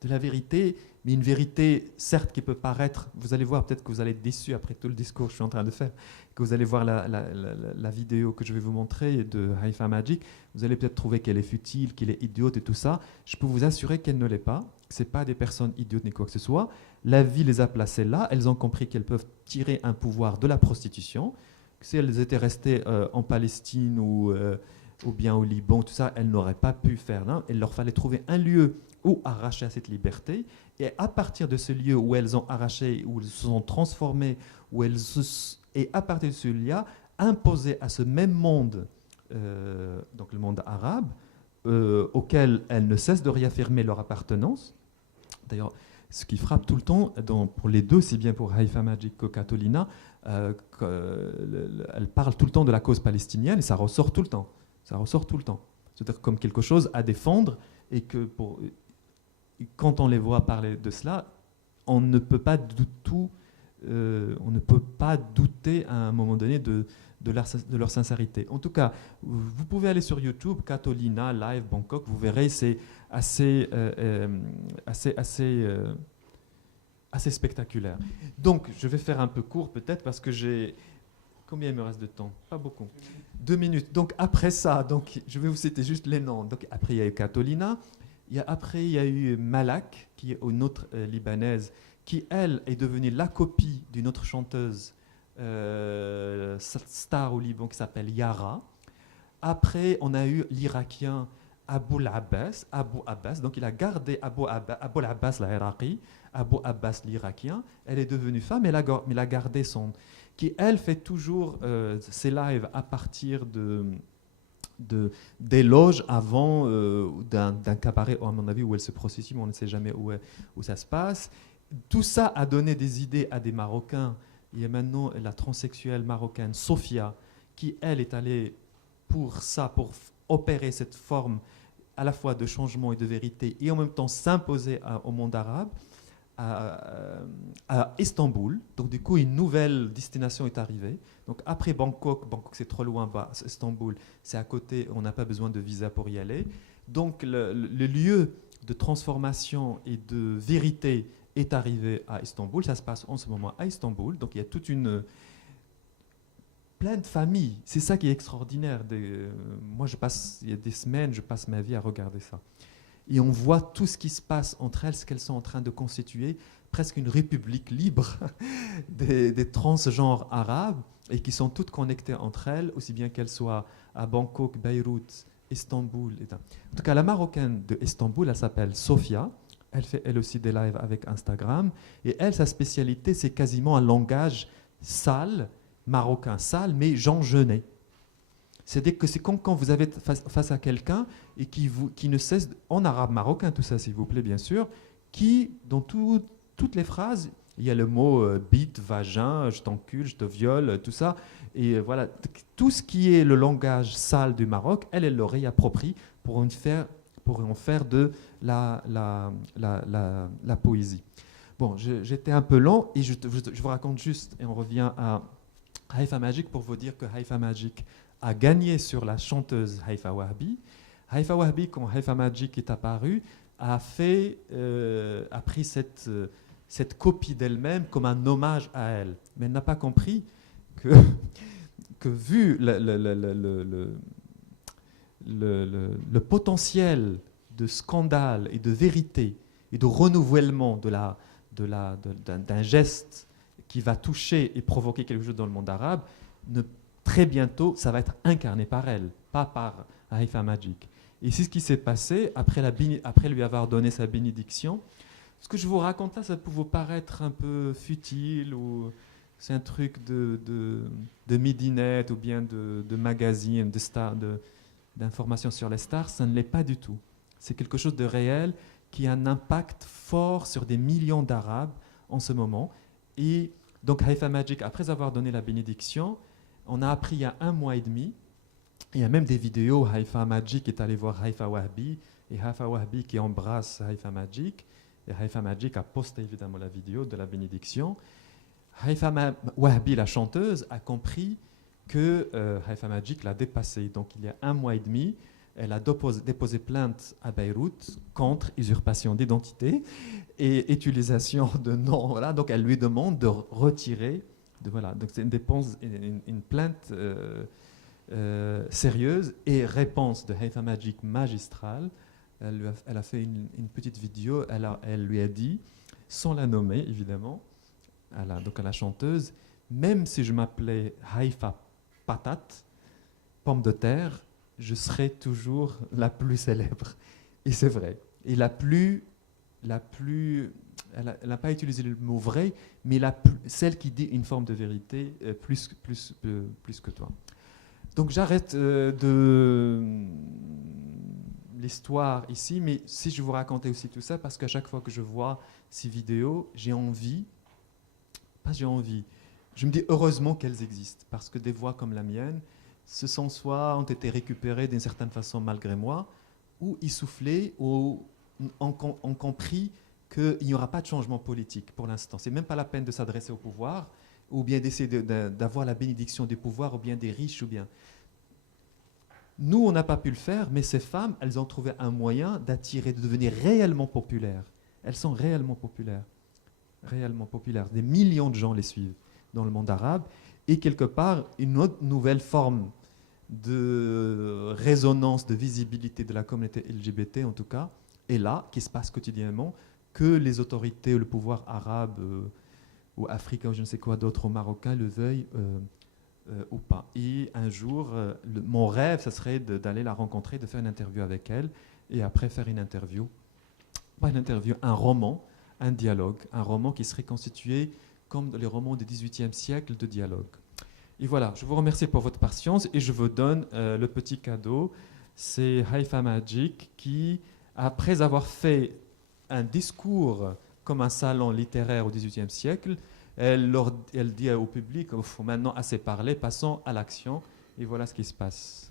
De la vérité, mais une vérité, certes, qui peut paraître, vous allez voir, peut-être que vous allez être déçus après tout le discours que je suis en train de faire, que vous allez voir la vidéo que je vais vous montrer de Haifa Magic, vous allez peut-être trouver qu'elle est futile, qu'elle est idiote et tout ça. Je peux vous assurer qu'elle ne l'est pas, que ce n'est pas des personnes idiotes ni quoi que ce soit. La vie les a placées là, elles ont compris qu'elles peuvent tirer un pouvoir de la prostitution, que si elles étaient restées en Palestine ou bien au Liban, tout ça, elles n'auraient pas pu faire là. Il leur fallait trouver un lieu où arracher à cette liberté. Et à partir de ce lieu où elles ont arraché, où elles se sont transformées, et à partir de ce lieu, imposer à ce même monde, donc le monde arabe, auquel elles ne cessent de réaffirmer leur appartenance. D'ailleurs, ce qui frappe tout le temps, pour les deux, c'est bien pour Haifa Magic que Katolina, elle parle tout le temps de la cause palestinienne et ça ressort tout le temps. Ça ressort tout le temps. C'est-à-dire comme quelque chose à défendre et que quand on les voit parler de cela, on ne peut pas douter à un moment donné de leur sincérité. En tout cas, vous pouvez aller sur YouTube, Katolina Live Bangkok, vous verrez, c'est assez spectaculaire. Donc, je vais faire un peu court peut-être parce que j'ai... Combien il me reste de temps? Pas beaucoup. 2 minutes. Donc après ça, je vais vous citer juste les noms. Donc après il y a eu Katolina. Après il y a eu Malak, qui est une autre libanaise, qui elle est devenue la copie d'une autre chanteuse star au Liban qui s'appelle Yara. Après on a eu l'Irakien Abu Abbas. Donc il a gardé Abu Abbas l'Iraqi, Abu Abbas l'Irakien. Elle est devenue femme, mais elle a gardé qui elle fait toujours ses lives à partir des loges avant d'un cabaret, à mon avis, où elle se prostitue, mais on ne sait jamais où ça se passe. Tout ça a donné des idées à des Marocains. Il y a maintenant la transsexuelle marocaine Sophia, qui elle est allée pour opérer cette forme à la fois de changement et de vérité, et en même temps s'imposer au monde arabe. À Istanbul. Donc du coup, une nouvelle destination est arrivée. Donc après Bangkok c'est trop loin, Istanbul c'est à côté, on n'a pas besoin de visa pour y aller. Donc le lieu de transformation et de vérité est arrivé à Istanbul. Ça se passe en ce moment à Istanbul. Donc il y a plein de familles. C'est ça qui est extraordinaire. Moi, il y a des semaines, je passe ma vie à regarder ça. Et on voit tout ce qui se passe entre elles, ce qu'elles sont en train de constituer, presque une république libre des transgenres arabes, et qui sont toutes connectées entre elles, aussi bien qu'elles soient à Bangkok, Beyrouth, Istanbul. En tout cas, la Marocaine de Istanbul, elle s'appelle Sofia. Elle fait elle aussi des lives avec Instagram. Et elle, sa spécialité, c'est quasiment un langage sale, marocain sale, mais Jean Genet. C'est-à-dire que c'est comme quand vous avez face à quelqu'un et qui ne cesse, en arabe marocain, tout ça s'il vous plaît bien sûr, qui, dans toutes les phrases, il y a le mot bite, vagin, je t'encule, je te viole, tout ça. Et voilà, tout ce qui est le langage sale du Maroc, elle le réapproprie pour en faire de la poésie. Bon, j'étais un peu lent et je vous raconte juste, et on revient à Haifa Magic pour vous dire que Haifa Magic a gagné sur la chanteuse Haifa Wahbi. Haifa Wahbi, quand Haifa Magic est apparu, a pris cette copie d'elle-même comme un hommage à elle. Mais elle n'a pas compris que vu le potentiel de scandale et de vérité et de renouvellement d'un geste qui va toucher et provoquer quelque chose dans le monde arabe, très bientôt, ça va être incarné par elle, pas par Haifa Magic. Et c'est ce qui s'est passé après lui avoir donné sa bénédiction. Ce que je vous raconte là, ça peut vous paraître un peu futile, ou c'est un truc de midinette ou bien de magazine, d'informations sur les stars. Ça ne l'est pas du tout. C'est quelque chose de réel qui a un impact fort sur des millions d'Arabes en ce moment. Et donc Haifa Magic, après avoir donné la bénédiction, on a appris il y a 1 mois et demi, il y a même des vidéos, Haifa Magic est allé voir Haifa Wahbi, et Haifa Wahbi qui embrasse Haifa Magic, et Haifa Magic a posté évidemment la vidéo de la bénédiction. Haifa Wahbi, la chanteuse, a compris que Haifa Magic l'a dépassée. Donc il y a 1 mois et demi, elle a déposé plainte à Beyrouth contre usurpation d'identité et utilisation de noms. Voilà. Donc elle lui demande de retirer. Donc c'est une plainte sérieuse, et réponse de Haifa Magic magistrale. Elle a fait une petite vidéo. Elle lui a dit, sans la nommer évidemment, donc à la chanteuse, même si je m'appelais Haifa Patate, pomme de terre, je serai toujours la plus célèbre. Et c'est vrai. Et elle n'a pas utilisé le mot vrai, mais celle qui dit une forme de vérité plus que toi. Donc j'arrête l'histoire ici, mais si je vous racontais aussi tout ça, parce qu'à chaque fois que je vois ces vidéos, je me dis heureusement qu'elles existent, parce que des voix comme la mienne, ont été récupérées d'une certaine façon malgré moi, ou essoufflées, ou ont compris qu'il n'y aura pas de changement politique pour l'instant. Ce n'est même pas la peine de s'adresser au pouvoir, ou bien d'essayer d'avoir la bénédiction des pouvoirs, ou bien des riches, ou bien... Nous, on n'a pas pu le faire, mais ces femmes, elles ont trouvé un moyen d'attirer, de devenir réellement populaires. Elles sont réellement populaires. Réellement populaires. Des millions de gens les suivent dans le monde arabe. Et quelque part, une autre nouvelle forme de résonance, de visibilité de la communauté LGBT, en tout cas, est là, qui se passe quotidiennement, que les autorités ou le pouvoir arabe ou africain ou je ne sais quoi d'autre, au Marocain, le veuillent ou pas. Et un jour, mon rêve, ce serait d'aller la rencontrer, de faire une interview avec elle, et après faire un roman, un dialogue, un roman qui serait constitué comme les romans du XVIIIe siècle de dialogue. Et voilà, je vous remercie pour votre patience et je vous donne le petit cadeau. C'est Haifa Magic qui, après avoir fait un discours comme un salon littéraire au XVIIIe siècle, elle dit au public, il faut maintenant assez parler, passons à l'action. Et voilà ce qui se passe.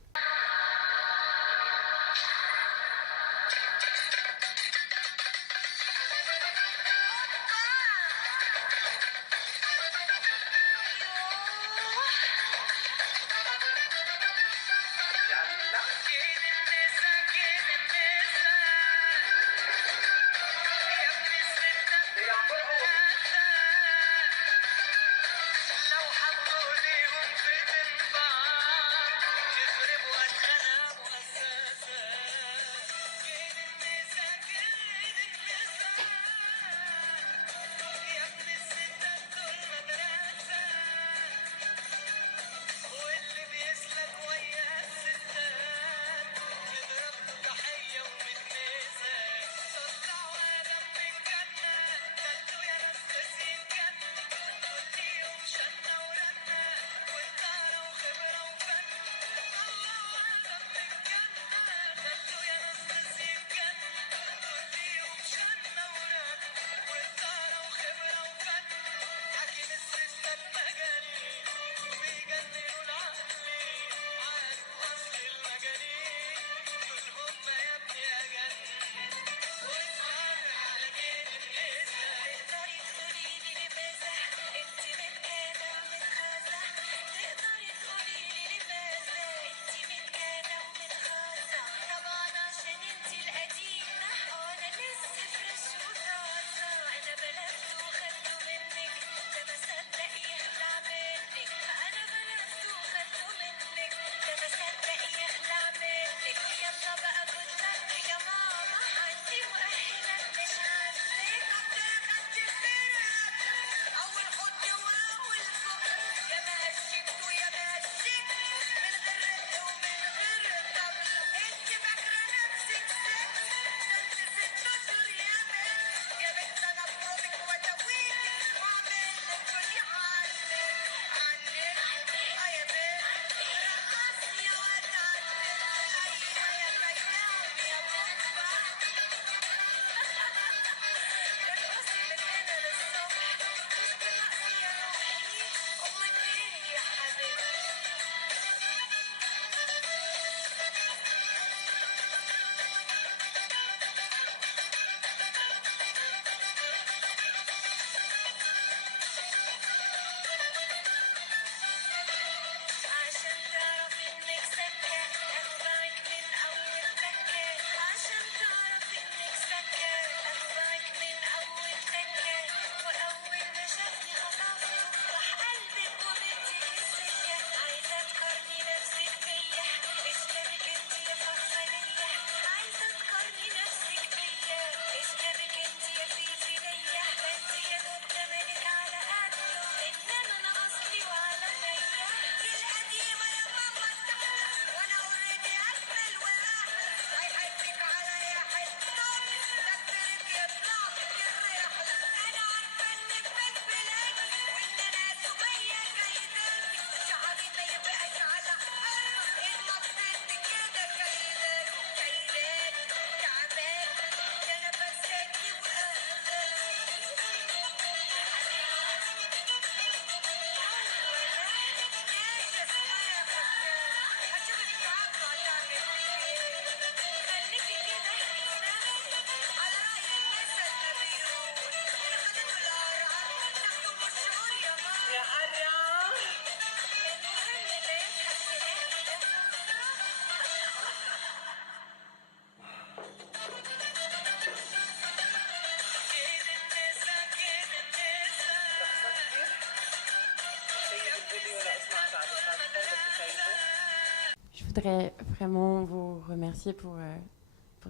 voudrais vraiment vous remercier pour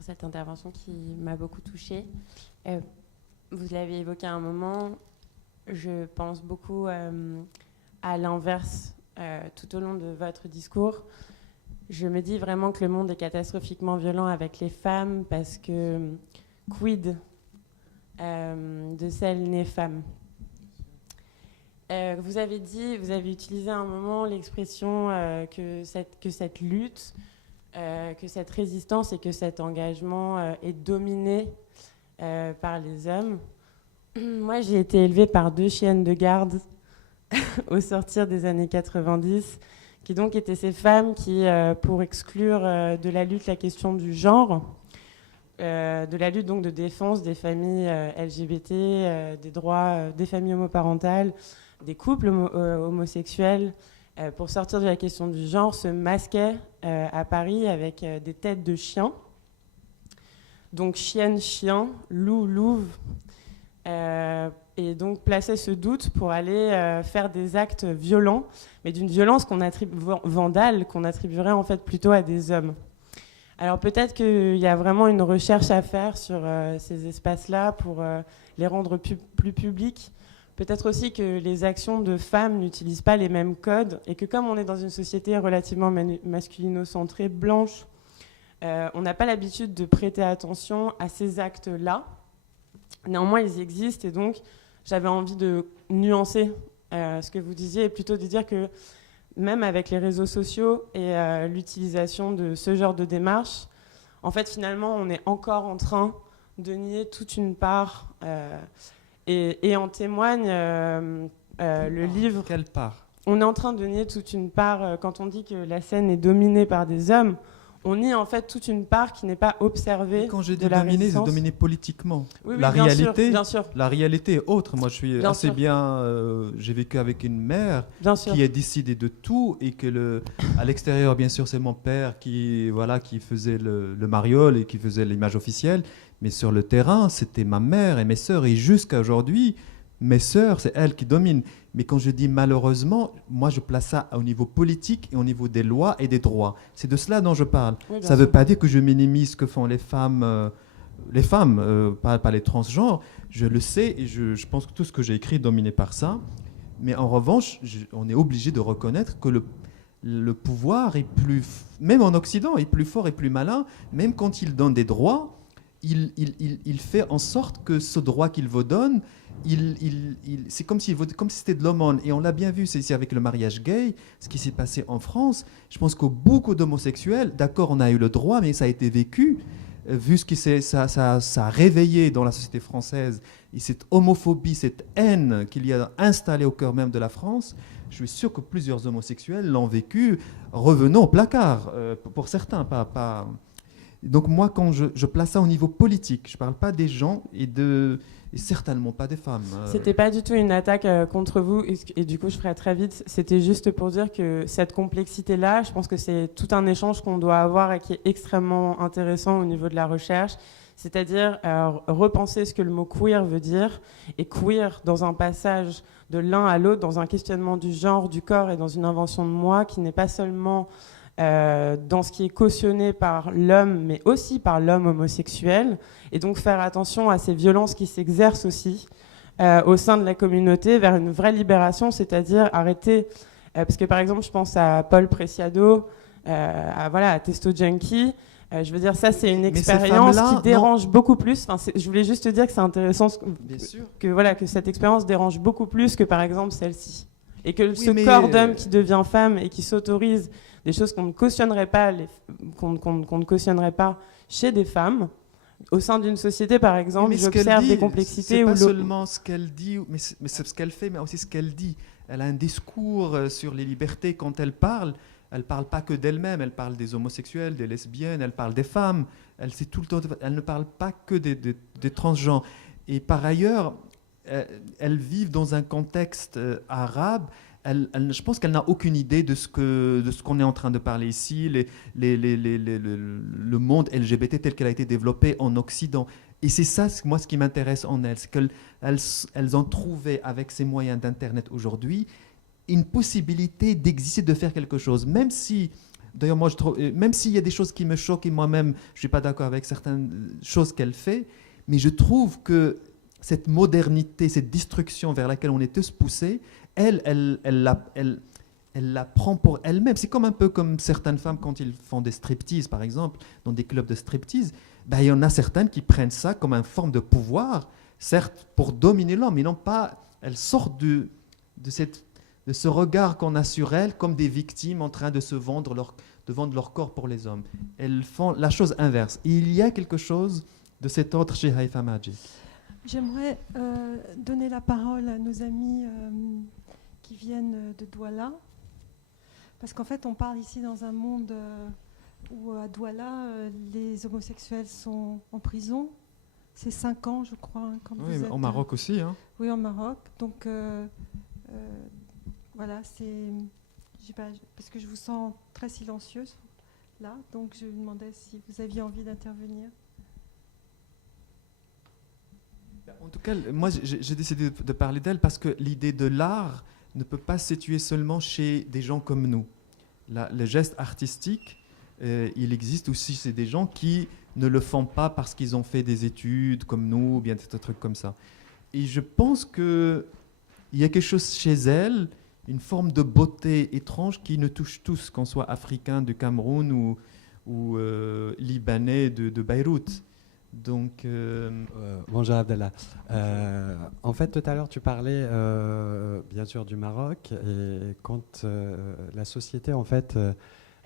cette intervention qui m'a beaucoup touchée. Vous l'avez évoqué à un moment, je pense beaucoup à l'inverse tout au long de votre discours. Je me dis vraiment que le monde est catastrophiquement violent avec les femmes parce que quid de celles nées femmes. Vous avez utilisé à un moment l'expression que cette lutte, que cette résistance et que cet engagement est dominé par les hommes. Moi, j'ai été élevée par 2 chiennes de garde au sortir des années 90, qui donc étaient ces femmes qui, pour exclure de la lutte la question du genre, de la lutte donc de défense des familles LGBT, des droits des familles homoparentales, des couples homosexuels, pour sortir de la question du genre, se masquaient à Paris avec des têtes de chiens. Donc chienne, chien, loup, louve. Et donc plaçaient ce doute pour aller faire des actes violents, mais d'une violence vandale qu'on attribuerait en fait plutôt à des hommes. Alors peut-être qu'il y a vraiment une recherche à faire sur ces espaces-là pour les rendre plus publics. Peut-être aussi que les actions de femmes n'utilisent pas les mêmes codes et que comme on est dans une société relativement masculino-centrée, blanche, on n'a pas l'habitude de prêter attention à ces actes-là. Néanmoins, ils existent et donc j'avais envie de nuancer ce que vous disiez et plutôt de dire que même avec les réseaux sociaux et l'utilisation de ce genre de démarche, en fait, finalement, on est encore en train de nier toute une part. Et en témoigne le livre. Quelle part ? On est en train de nier toute une part. Quand on dit que la scène est dominée par des hommes, on nie en fait toute une part qui n'est pas observée. Quand je dis de la dominé, c'est résistance. dominé politiquement. Oui, la bien réalité, sûr, bien sûr. La réalité est autre. Moi, je suis Bien assez sûr. bien. J'ai vécu avec une mère Bien sûr. qui a décidé de tout et que à l'extérieur, bien sûr, c'est mon père qui faisait le mariole et qui faisait l'image officielle. Mais sur le terrain, c'était ma mère et mes sœurs. Et jusqu'à aujourd'hui, mes sœurs, c'est elles qui dominent. Mais quand je dis malheureusement, moi je place ça au niveau politique et au niveau des lois et des droits. C'est de cela dont je parle. Oui, ça ne veut pas dire que je minimise ce que font les femmes, pas les transgenres. Je le sais et je pense que tout ce que j'ai écrit est dominé par ça. Mais en revanche, on est obligé de reconnaître que le pouvoir est même en Occident, est plus fort et plus malin. Même quand il donne des droits, il fait en sorte que ce droit qu'il vous donne, c'est comme si c'était de l'aumône. Et on l'a bien vu, c'est ici avec le mariage gay, ce qui s'est passé en France. Je pense que beaucoup d'homosexuels, d'accord, on a eu le droit, mais ça a été vécu, vu ce qui ça a réveillé dans la société française, et cette homophobie, cette haine qu'il y a installée au cœur même de la France. Je suis sûr que plusieurs homosexuels l'ont vécu, revenons au placard, pour certains, pas... Donc moi, quand je place ça au niveau politique, je ne parle pas des gens et certainement pas des femmes. C'était pas du tout une attaque contre vous et du coup je ferai très vite. C'était juste pour dire que cette complexité-là, je pense que c'est tout un échange qu'on doit avoir et qui est extrêmement intéressant au niveau de la recherche. C'est-à-dire repenser ce que le mot queer veut dire, et queer dans un passage de l'un à l'autre, dans un questionnement du genre, du corps et dans une invention de moi qui n'est pas seulement dans ce qui est cautionné par l'homme, mais aussi par l'homme homosexuel, et donc faire attention à ces violences qui s'exercent aussi au sein de la communauté vers une vraie libération, c'est-à-dire arrêter, parce que par exemple je pense à Paul Preciado, à Testo Junkie, je veux dire, ça, c'est une expérience qui dérange beaucoup plus. Enfin, je voulais juste te dire que c'est intéressant que cette expérience dérange beaucoup plus que, par exemple, celle-ci. Et que corps d'homme qui devient femme et qui s'autorise des choses qu'on ne cautionnerait pas, qu'on ne cautionnerait pas chez des femmes, au sein d'une société, par exemple, j'observe des complexités. C'est pas seulement ce qu'elle dit, mais c'est ce qu'elle fait, mais aussi ce qu'elle dit. Elle a un discours sur les libertés quand elle parle. Elle ne parle pas que d'elle-même, elle parle des homosexuels, des lesbiennes, elle parle des femmes. Elle ne parle pas que des transgenres. Et par ailleurs, elles vivent dans un contexte arabe. Je pense qu'elle n'a aucune idée de ce qu'on est en train de parler ici, le monde LGBT tel qu'il a été développé en Occident. Et c'est ça, moi, ce qui m'intéresse en elles, c'est qu'elles ont trouvé, avec ces moyens d'Internet aujourd'hui, une possibilité d'exister, de faire quelque chose. Même si D'ailleurs, moi, je trouve, même s'il y a des choses qui me choquent, et moi-même, je ne suis pas d'accord avec certaines choses qu'elle fait, mais je trouve que cette modernité, cette destruction vers laquelle on est tous poussés, elle la prend pour elle-même. C'est comme un peu comme certaines femmes quand ils font des striptease, par exemple, dans des clubs de striptease. Ben, il y en a certaines qui prennent ça comme une forme de pouvoir, certes pour dominer l'homme, mais non pas. Elles sortent de ce regard qu'on a sur elles comme des victimes en train de de vendre leur corps pour les hommes. Elles font la chose inverse. Et il y a quelque chose de cet ordre chez Haifa Magic. J'aimerais donner la parole à nos amis qui viennent de Douala. Parce qu'en fait, on parle ici dans un monde où à Douala, les homosexuels sont en prison. C'est 5 ans, je crois. Quand Oui, vous êtes, au Maroc aussi. Hein. Oui, au Maroc. Donc, voilà, parce que je vous sens très silencieuse là. Donc, je me demandais si vous aviez envie d'intervenir. En tout cas, moi, j'ai décidé de parler d'elle parce que l'idée de l'art ne peut pas se situer seulement chez des gens comme nous. Le geste artistique, il existe aussi chez des gens qui ne le font pas parce qu'ils ont fait des études comme nous, ou bien des trucs comme ça. Et je pense qu'il y a quelque chose chez elle, une forme de beauté étrange qui nous touche tous, qu'on soit africain du Cameroun ou libanais de Beyrouth. Donc, bonjour Abdallah. En fait, tout à l'heure, tu parlais bien sûr du Maroc et quand la société en fait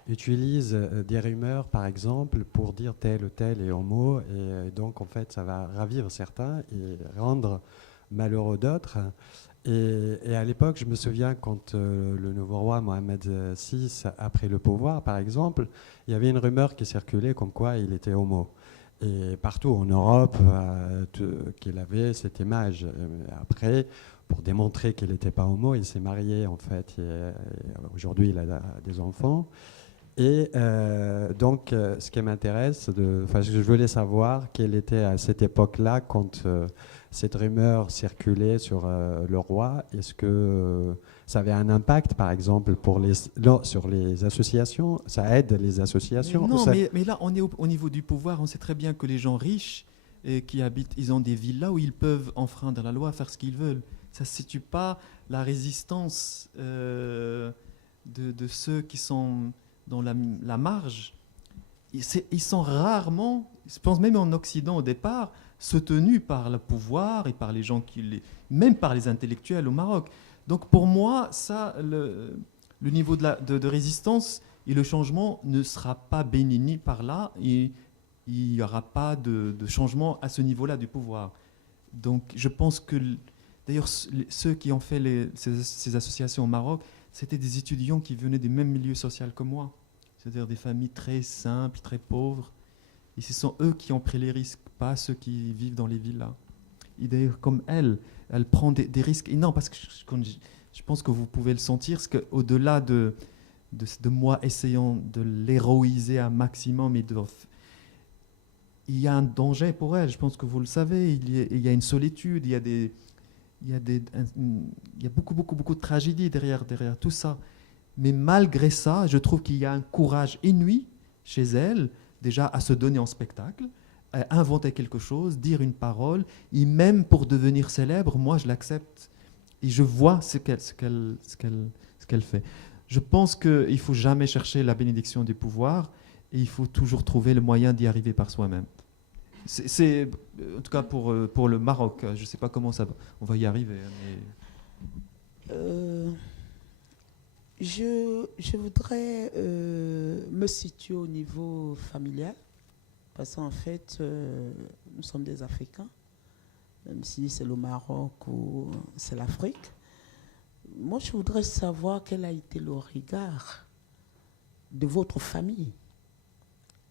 utilise des rumeurs, par exemple, pour dire tel ou tel est homo et donc en fait, ça va ravir certains et rendre malheureux d'autres. Et à l'époque, je me souviens quand le nouveau roi Mohamed VI a pris le pouvoir, par exemple, il y avait une rumeur qui circulait comme quoi il était homo. Et partout en Europe, qu'il avait cette image. Après, pour démontrer qu'il n'était pas homo, il s'est marié en fait. Et aujourd'hui, il a des enfants. Et donc, ce qui m'intéresse, ce que je voulais savoir, quelle était à cette époque-là, quand cette rumeur circulait sur le roi, est-ce que ça avait un impact, par exemple, sur les associations? Ça aide les associations? Non, mais là, on est au niveau du pouvoir. On sait très bien que les gens riches qui habitent, ils ont des villas où ils peuvent enfreindre la loi, faire ce qu'ils veulent. Ça ne situe pas la résistance de ceux qui sont dans la marge. Ils sont rarement, je pense même en Occident au départ, soutenus par le pouvoir et par les gens même par les intellectuels au Maroc. Donc pour moi, ça, le niveau de résistance et le changement ne sera pas béni par là et il n'y aura pas de changement à ce niveau-là du pouvoir. Donc je pense que, d'ailleurs, ceux qui ont fait ces associations au Maroc, c'était des étudiants qui venaient du même milieu social que moi, c'est-à-dire des familles très simples, très pauvres. Et ce sont eux qui ont pris les risques, pas ceux qui vivent dans les villas. Et d'ailleurs, comme elle prend des risques énormes, parce que je pense que vous pouvez le sentir, parce qu'au-delà de moi essayant de l'héroïser un maximum, il y a un danger pour elle, je pense que vous le savez, il y a une solitude, il y a beaucoup, beaucoup, beaucoup de tragédies derrière tout ça. Mais malgré ça, je trouve qu'il y a un courage inouï chez elle, déjà à se donner en spectacle, à inventer quelque chose, dire une parole, et même pour devenir célèbre, moi je l'accepte et je vois ce qu'elle fait. Je pense qu'il ne faut jamais chercher la bénédiction du pouvoir et il faut toujours trouver le moyen d'y arriver par soi-même. C'est en tout cas pour le Maroc. Je ne sais pas comment on va y arriver. Mais... Je voudrais me situer au niveau familial, parce qu'en fait, nous sommes des Africains, même si c'est le Maroc ou c'est l'Afrique. Moi, je voudrais savoir quel a été le regard de votre famille,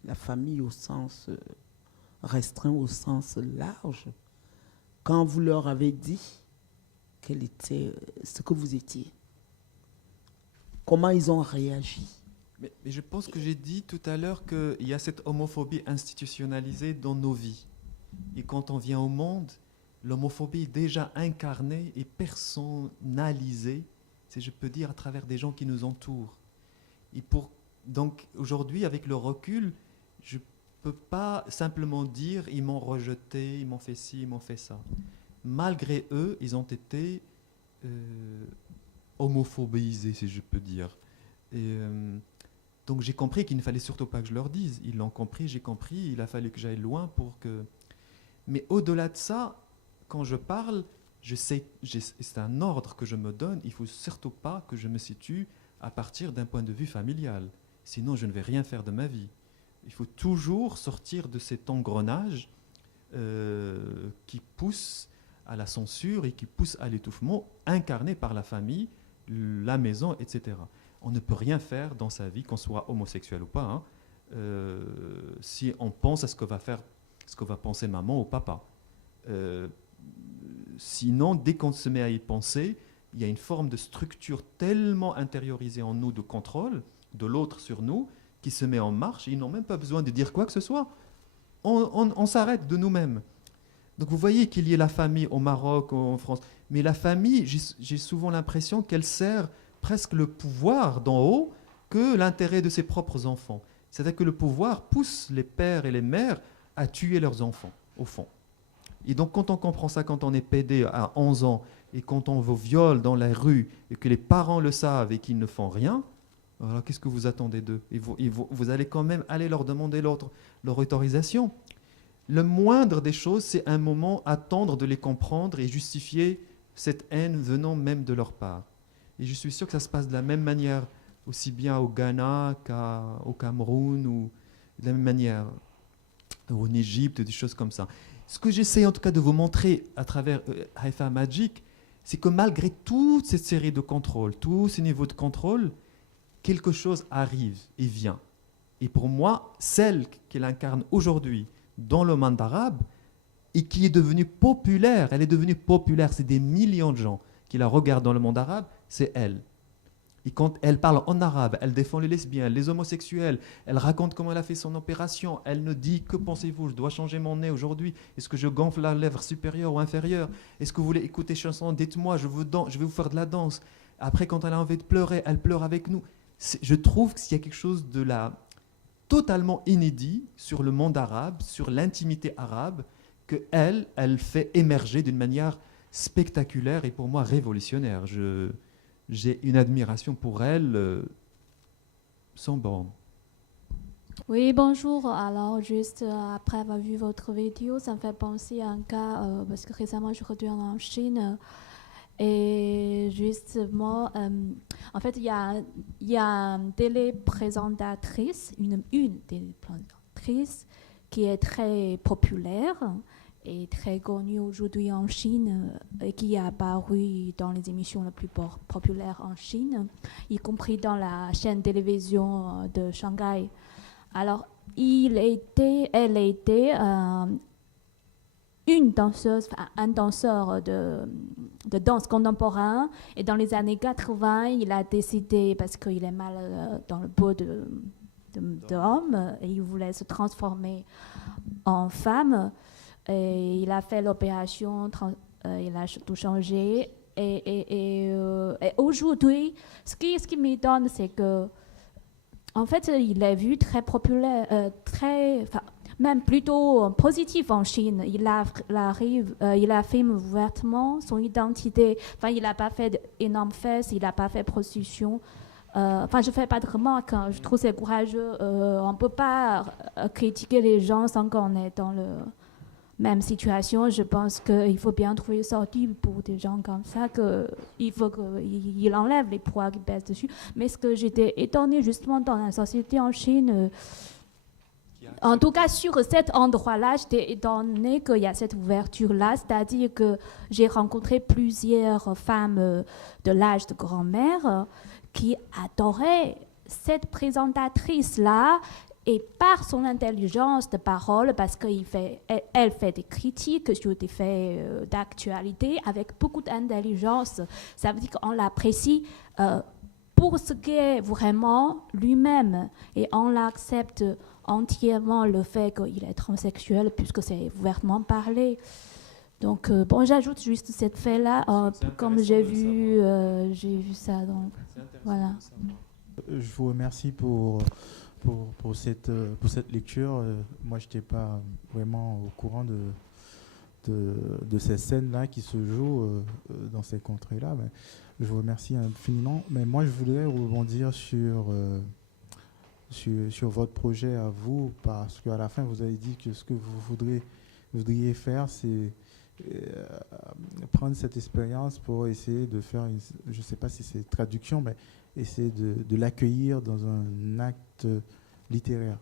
la famille au sens restreint, au sens large, quand vous leur avez dit quel était ce que vous étiez. Comment ils ont réagi? Mais je pense que j'ai dit tout à l'heure qu'il y a cette homophobie institutionnalisée dans nos vies. Et quand on vient au monde, l'homophobie est déjà incarnée et personnalisée, si je peux dire, à travers des gens qui nous entourent. Et Donc aujourd'hui, avec le recul, je ne peux pas simplement dire ils m'ont rejeté, ils m'ont fait ci, ils m'ont fait ça. Malgré eux, ils ont été homophobisés, si je peux dire. Et, donc j'ai compris qu'il ne fallait surtout pas que je leur dise. Ils l'ont compris, j'ai compris, il a fallu que j'aille loin pour que... Mais au-delà de ça, quand je parle, je sais, c'est un ordre que je me donne, il ne faut surtout pas que je me situe à partir d'un point de vue familial. Sinon, je ne vais rien faire de ma vie. Il faut toujours sortir de cet engrenage qui pousse à la censure et qui pousse à l'étouffement, incarné par la famille, la maison, etc. On ne peut rien faire dans sa vie, qu'on soit homosexuel ou pas, si on pense à ce que va penser maman ou papa. Sinon, dès qu'on se met à y penser, il y a une forme de structure tellement intériorisée en nous de contrôle de l'autre sur nous qui se met en marche. Ils n'ont même pas besoin de dire quoi que ce soit. On s'arrête de nous-mêmes. Donc vous voyez qu'il y ait la famille au Maroc, en France. Mais la famille, j'ai souvent l'impression qu'elle sert presque le pouvoir d'en haut que l'intérêt de ses propres enfants. C'est-à-dire que le pouvoir pousse les pères et les mères à tuer leurs enfants, au fond. Et donc quand on comprend ça, quand on est pédé à 11 ans, et quand on vous viole dans la rue, et que les parents le savent et qu'ils ne font rien, alors qu'est-ce que vous attendez d'eux? Vous allez quand même aller leur demander leur autorisation. Le moindre des choses, c'est un moment attendre de les comprendre et justifier cette haine venant même de leur part. Et je suis sûr que ça se passe de la même manière, aussi bien au Ghana qu'au Cameroun, ou de la même manière en Égypte, des choses comme ça. Ce que j'essaie en tout cas de vous montrer à travers Haifa Magic, c'est que malgré toute cette série de contrôles, tous ces niveaux de contrôle, quelque chose arrive et vient. Et pour moi, celle qu'elle incarne aujourd'hui dans le monde arabe et qui est devenue populaire, elle est devenue populaire, c'est des millions de gens qui la regardent dans le monde arabe, c'est elle. Et quand elle parle en arabe, elle défend les lesbiennes, les homosexuels, elle raconte comment elle a fait son opération, elle ne dit que pensez-vous, je dois changer mon nez aujourd'hui, est-ce que je gonfle la lèvre supérieure ou inférieure, est-ce que vous voulez écouter chanson, dites-moi, je vais vous faire de la danse. Après, quand elle a envie de pleurer, elle pleure avec nous. Je trouve qu'il y a quelque chose de totalement inédit sur le monde arabe, sur l'intimité arabe, qu'elle fait émerger d'une manière spectaculaire et pour moi révolutionnaire. J'ai une admiration pour elle sans borne. Oui, bonjour. Alors, juste après avoir vu votre vidéo, ça me fait penser à un cas, parce que récemment, je retourne en Chine. Et justement, en fait, il y a une téléprésentatrice, une téléprésentatrice qui est très populaire et très connue aujourd'hui en Chine et qui est apparue dans les émissions les plus populaires en Chine, y compris dans la chaîne télévision de Shanghai. Alors, elle était un danseur de danse contemporain. Et dans les années 80, il a décidé, parce qu'il est mal dans le peau d'homme, et il voulait se transformer en femme. Et il a fait l'opération, il a tout changé. Et aujourd'hui, ce qui m'étonne, c'est que, en fait, il est vu très populaire, même plutôt positif en Chine. Il affirme ouvertement son identité. Enfin, il n'a pas fait d'énormes fesses, il n'a pas fait prostitution. Je ne fais pas de remarques. Hein. Je trouve c'est courageux. On ne peut pas critiquer les gens sans qu'on est dans la même situation. Je pense qu'il faut bien trouver une sortie pour des gens comme ça. Il faut qu'il enlève les poids qui pèsent dessus. Mais ce que j'étais étonnée justement dans la société en Chine... En tout cas, sur cet endroit-là, j'étais étonnée qu'il y a cette ouverture-là, c'est-à-dire que j'ai rencontré plusieurs femmes de l'âge de grand-mère qui adoraient cette présentatrice-là et par son intelligence de parole, parce qu'elle fait des critiques sur des faits d'actualité avec beaucoup d'intelligence. Ça veut dire qu'on l'apprécie pour ce qu'est vraiment lui-même et on l'accepte entièrement le fait qu'il est transsexuel puisque c'est ouvertement parlé. Donc j'ajoute juste cette fait-là comme j'ai vu ça. Donc voilà. Je vous remercie pour cette lecture. Moi, je n'étais pas vraiment au courant de ces scènes-là qui se jouent dans ces contrées-là. Mais je vous remercie infiniment. Mais moi, je voudrais rebondir sur votre projet à vous, parce qu'à la fin, vous avez dit que ce que vous voudriez faire, c'est prendre cette expérience pour essayer de faire, je ne sais pas si c'est traduction, mais essayer de l'accueillir dans un acte littéraire.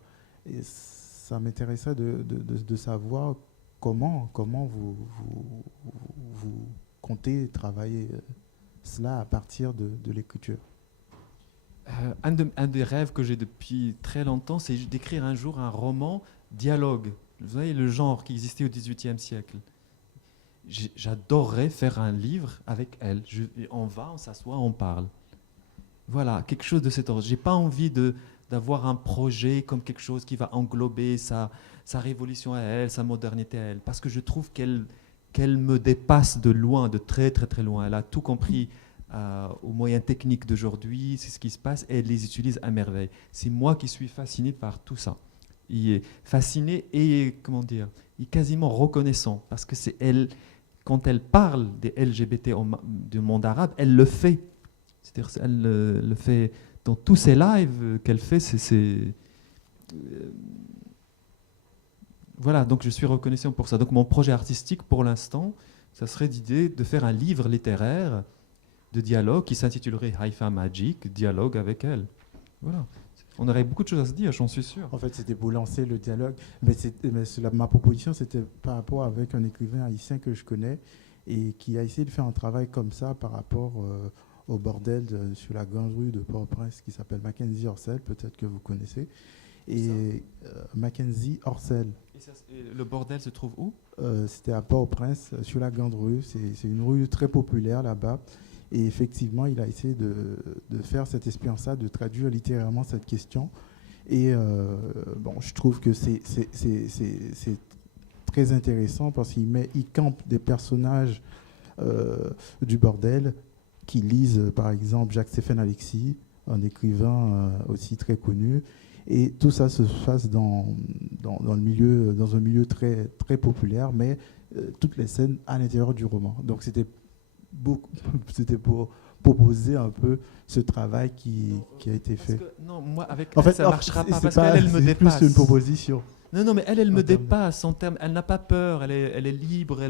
Et ça m'intéresserait de savoir comment vous comptez travailler cela à partir de l'écriture. Un des rêves que j'ai depuis très longtemps, c'est d'écrire un jour un roman dialogue. Vous voyez, le genre qui existait au XVIIIe siècle. J'adorerais faire un livre avec elle. On s'assoit, on parle. Voilà, quelque chose de cet ordre. Je n'ai pas envie d'avoir un projet comme quelque chose qui va englober sa révolution à elle, sa modernité à elle, parce que je trouve qu'elle me dépasse de loin, de très très très loin. Elle a tout compris aux moyens techniques d'aujourd'hui, c'est ce qui se passe, et elle les utilise à merveille. C'est moi qui suis fasciné par tout ça. Il est fasciné et, comment dire, il est quasiment reconnaissant, parce que c'est elle, quand elle parle des LGBT du monde arabe, elle le fait. C'est-à-dire elle le fait dans tous ses lives qu'elle fait. Voilà, donc je suis reconnaissant pour ça. Donc mon projet artistique, pour l'instant, ça serait l'idée de faire un livre littéraire de dialogue qui s'intitulerait Haïfa Magic, dialogue avec elle. Voilà. On aurait beaucoup de choses à se dire, j'en suis sûr. En fait, c'était pour lancer le dialogue. Mais ma proposition, c'était par rapport avec un écrivain haïtien que je connais et qui a essayé de faire un travail comme ça par rapport au bordel sur la grande rue de Port-au-Prince qui s'appelle Mackenzie Orsel, peut-être que vous connaissez. Et Mackenzie Orsel. Et le bordel se trouve où? C'était à Port-au-Prince, sur la grande rue. C'est une rue très populaire là-bas. Et effectivement, il a essayé de faire cette expérience-là, de traduire littérairement cette question. Et je trouve que c'est très intéressant parce qu'il campe des personnages du bordel qui lisent, par exemple, Jacques-Stéphane Alexis, un écrivain aussi très connu. Et tout ça se passe dans un milieu très, très populaire, mais toutes les scènes à l'intérieur du roman. Donc c'était pour proposer un peu ce travail qui a été fait. Non, moi, avec elle, ça ne marchera pas, parce qu'elle me dépasse. C'est plus une proposition. Non, mais elle me dépasse en termes. Elle n'a pas peur, elle est libre,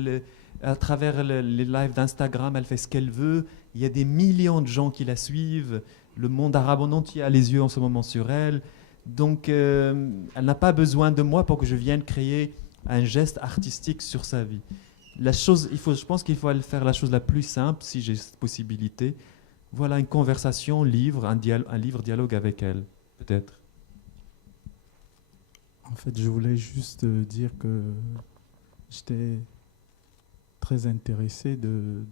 à travers les lives d'Instagram, elle fait ce qu'elle veut. Il y a des millions de gens qui la suivent. Le monde arabe en entier a les yeux en ce moment sur elle. Donc, elle n'a pas besoin de moi pour que je vienne créer un geste artistique sur sa vie. Je pense qu'il faut faire la chose la plus simple, si j'ai cette possibilité. Voilà, une conversation, un livre dialogue avec elle, peut-être. En fait, je voulais juste dire que j'étais très intéressé de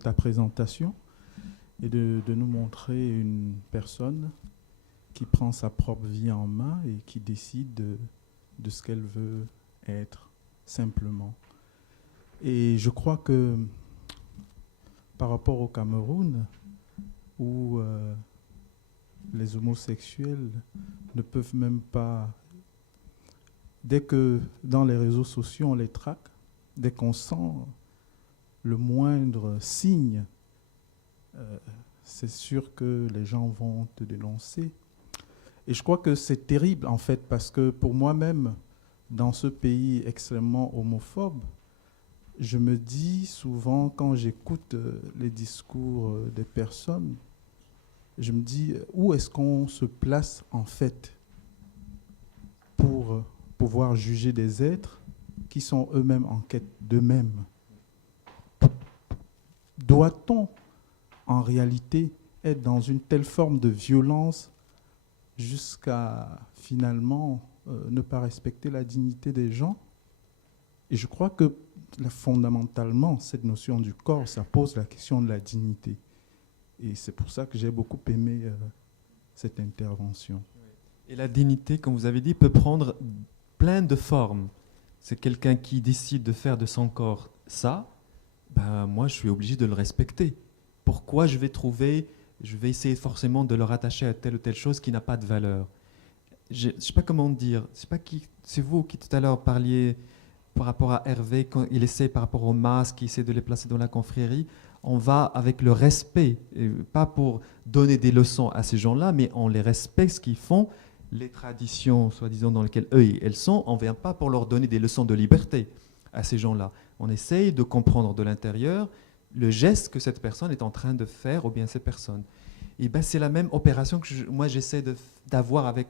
ta présentation et de nous montrer une personne qui prend sa propre vie en main et qui décide de ce qu'elle veut être, simplement. Et je crois que par rapport au Cameroun, où les homosexuels ne peuvent même pas... Dès que dans les réseaux sociaux on les traque, dès qu'on sent le moindre signe, c'est sûr que les gens vont te dénoncer. Et je crois que c'est terrible, en fait, parce que pour moi-même, dans ce pays extrêmement homophobe, je me dis souvent, quand j'écoute les discours des personnes, je me dis, où est-ce qu'on se place, en fait, pour pouvoir juger des êtres qui sont eux-mêmes en quête d'eux-mêmes? Doit-on, en réalité, être dans une telle forme de violence jusqu'à finalement ne pas respecter la dignité des gens? Et je crois que fondamentalement, cette notion du corps, ça pose la question de la dignité. Et c'est pour ça que j'ai beaucoup aimé cette intervention. Et la dignité, comme vous avez dit, peut prendre plein de formes. C'est quelqu'un qui décide de faire de son corps ça, moi je suis obligé de le respecter. pourquoi je vais essayer forcément de le rattacher à telle ou telle chose qui n'a pas de valeur. Je ne sais pas comment dire. C'est vous qui tout à l'heure parliez par rapport à Hervé, quand il essaie par rapport aux masques, il essaie de les placer dans la confrérie. On va avec le respect, et pas pour donner des leçons à ces gens-là, mais on les respecte ce qu'ils font, les traditions, soi-disant, dans lesquelles eux, elles sont. On ne vient pas pour leur donner des leçons de liberté à ces gens-là. On essaye de comprendre de l'intérieur le geste que cette personne est en train de faire, ou bien ces personnes. Et ben, c'est la même opération que moi j'essaie d'avoir avec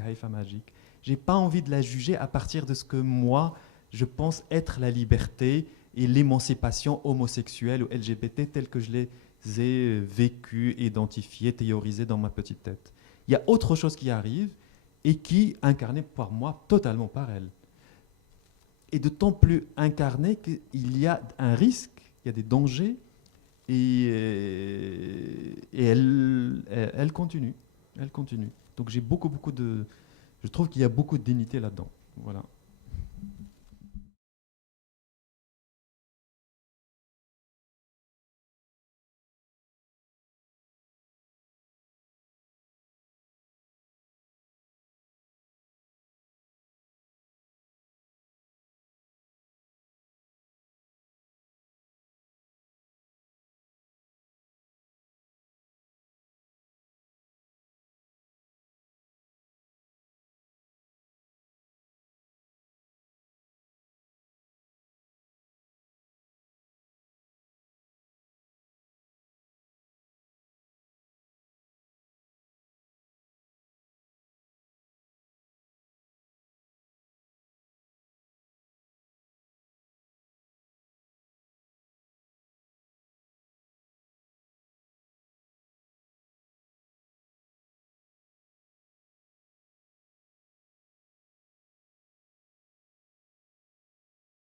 Haïfa Magique. Je n'ai pas envie de la juger à partir de ce que moi, je pense être la liberté et l'émancipation homosexuelle ou LGBT telle que je les ai vécues, identifiées, théorisées dans ma petite tête. Il y a autre chose qui arrive et qui est incarnée par moi, totalement par elle. Et d'autant plus incarnée qu'il y a un risque, il y a des dangers, et elle continue. Elle continue. Donc j'ai beaucoup de... Je trouve qu'il y a beaucoup de dignité là-dedans. Voilà.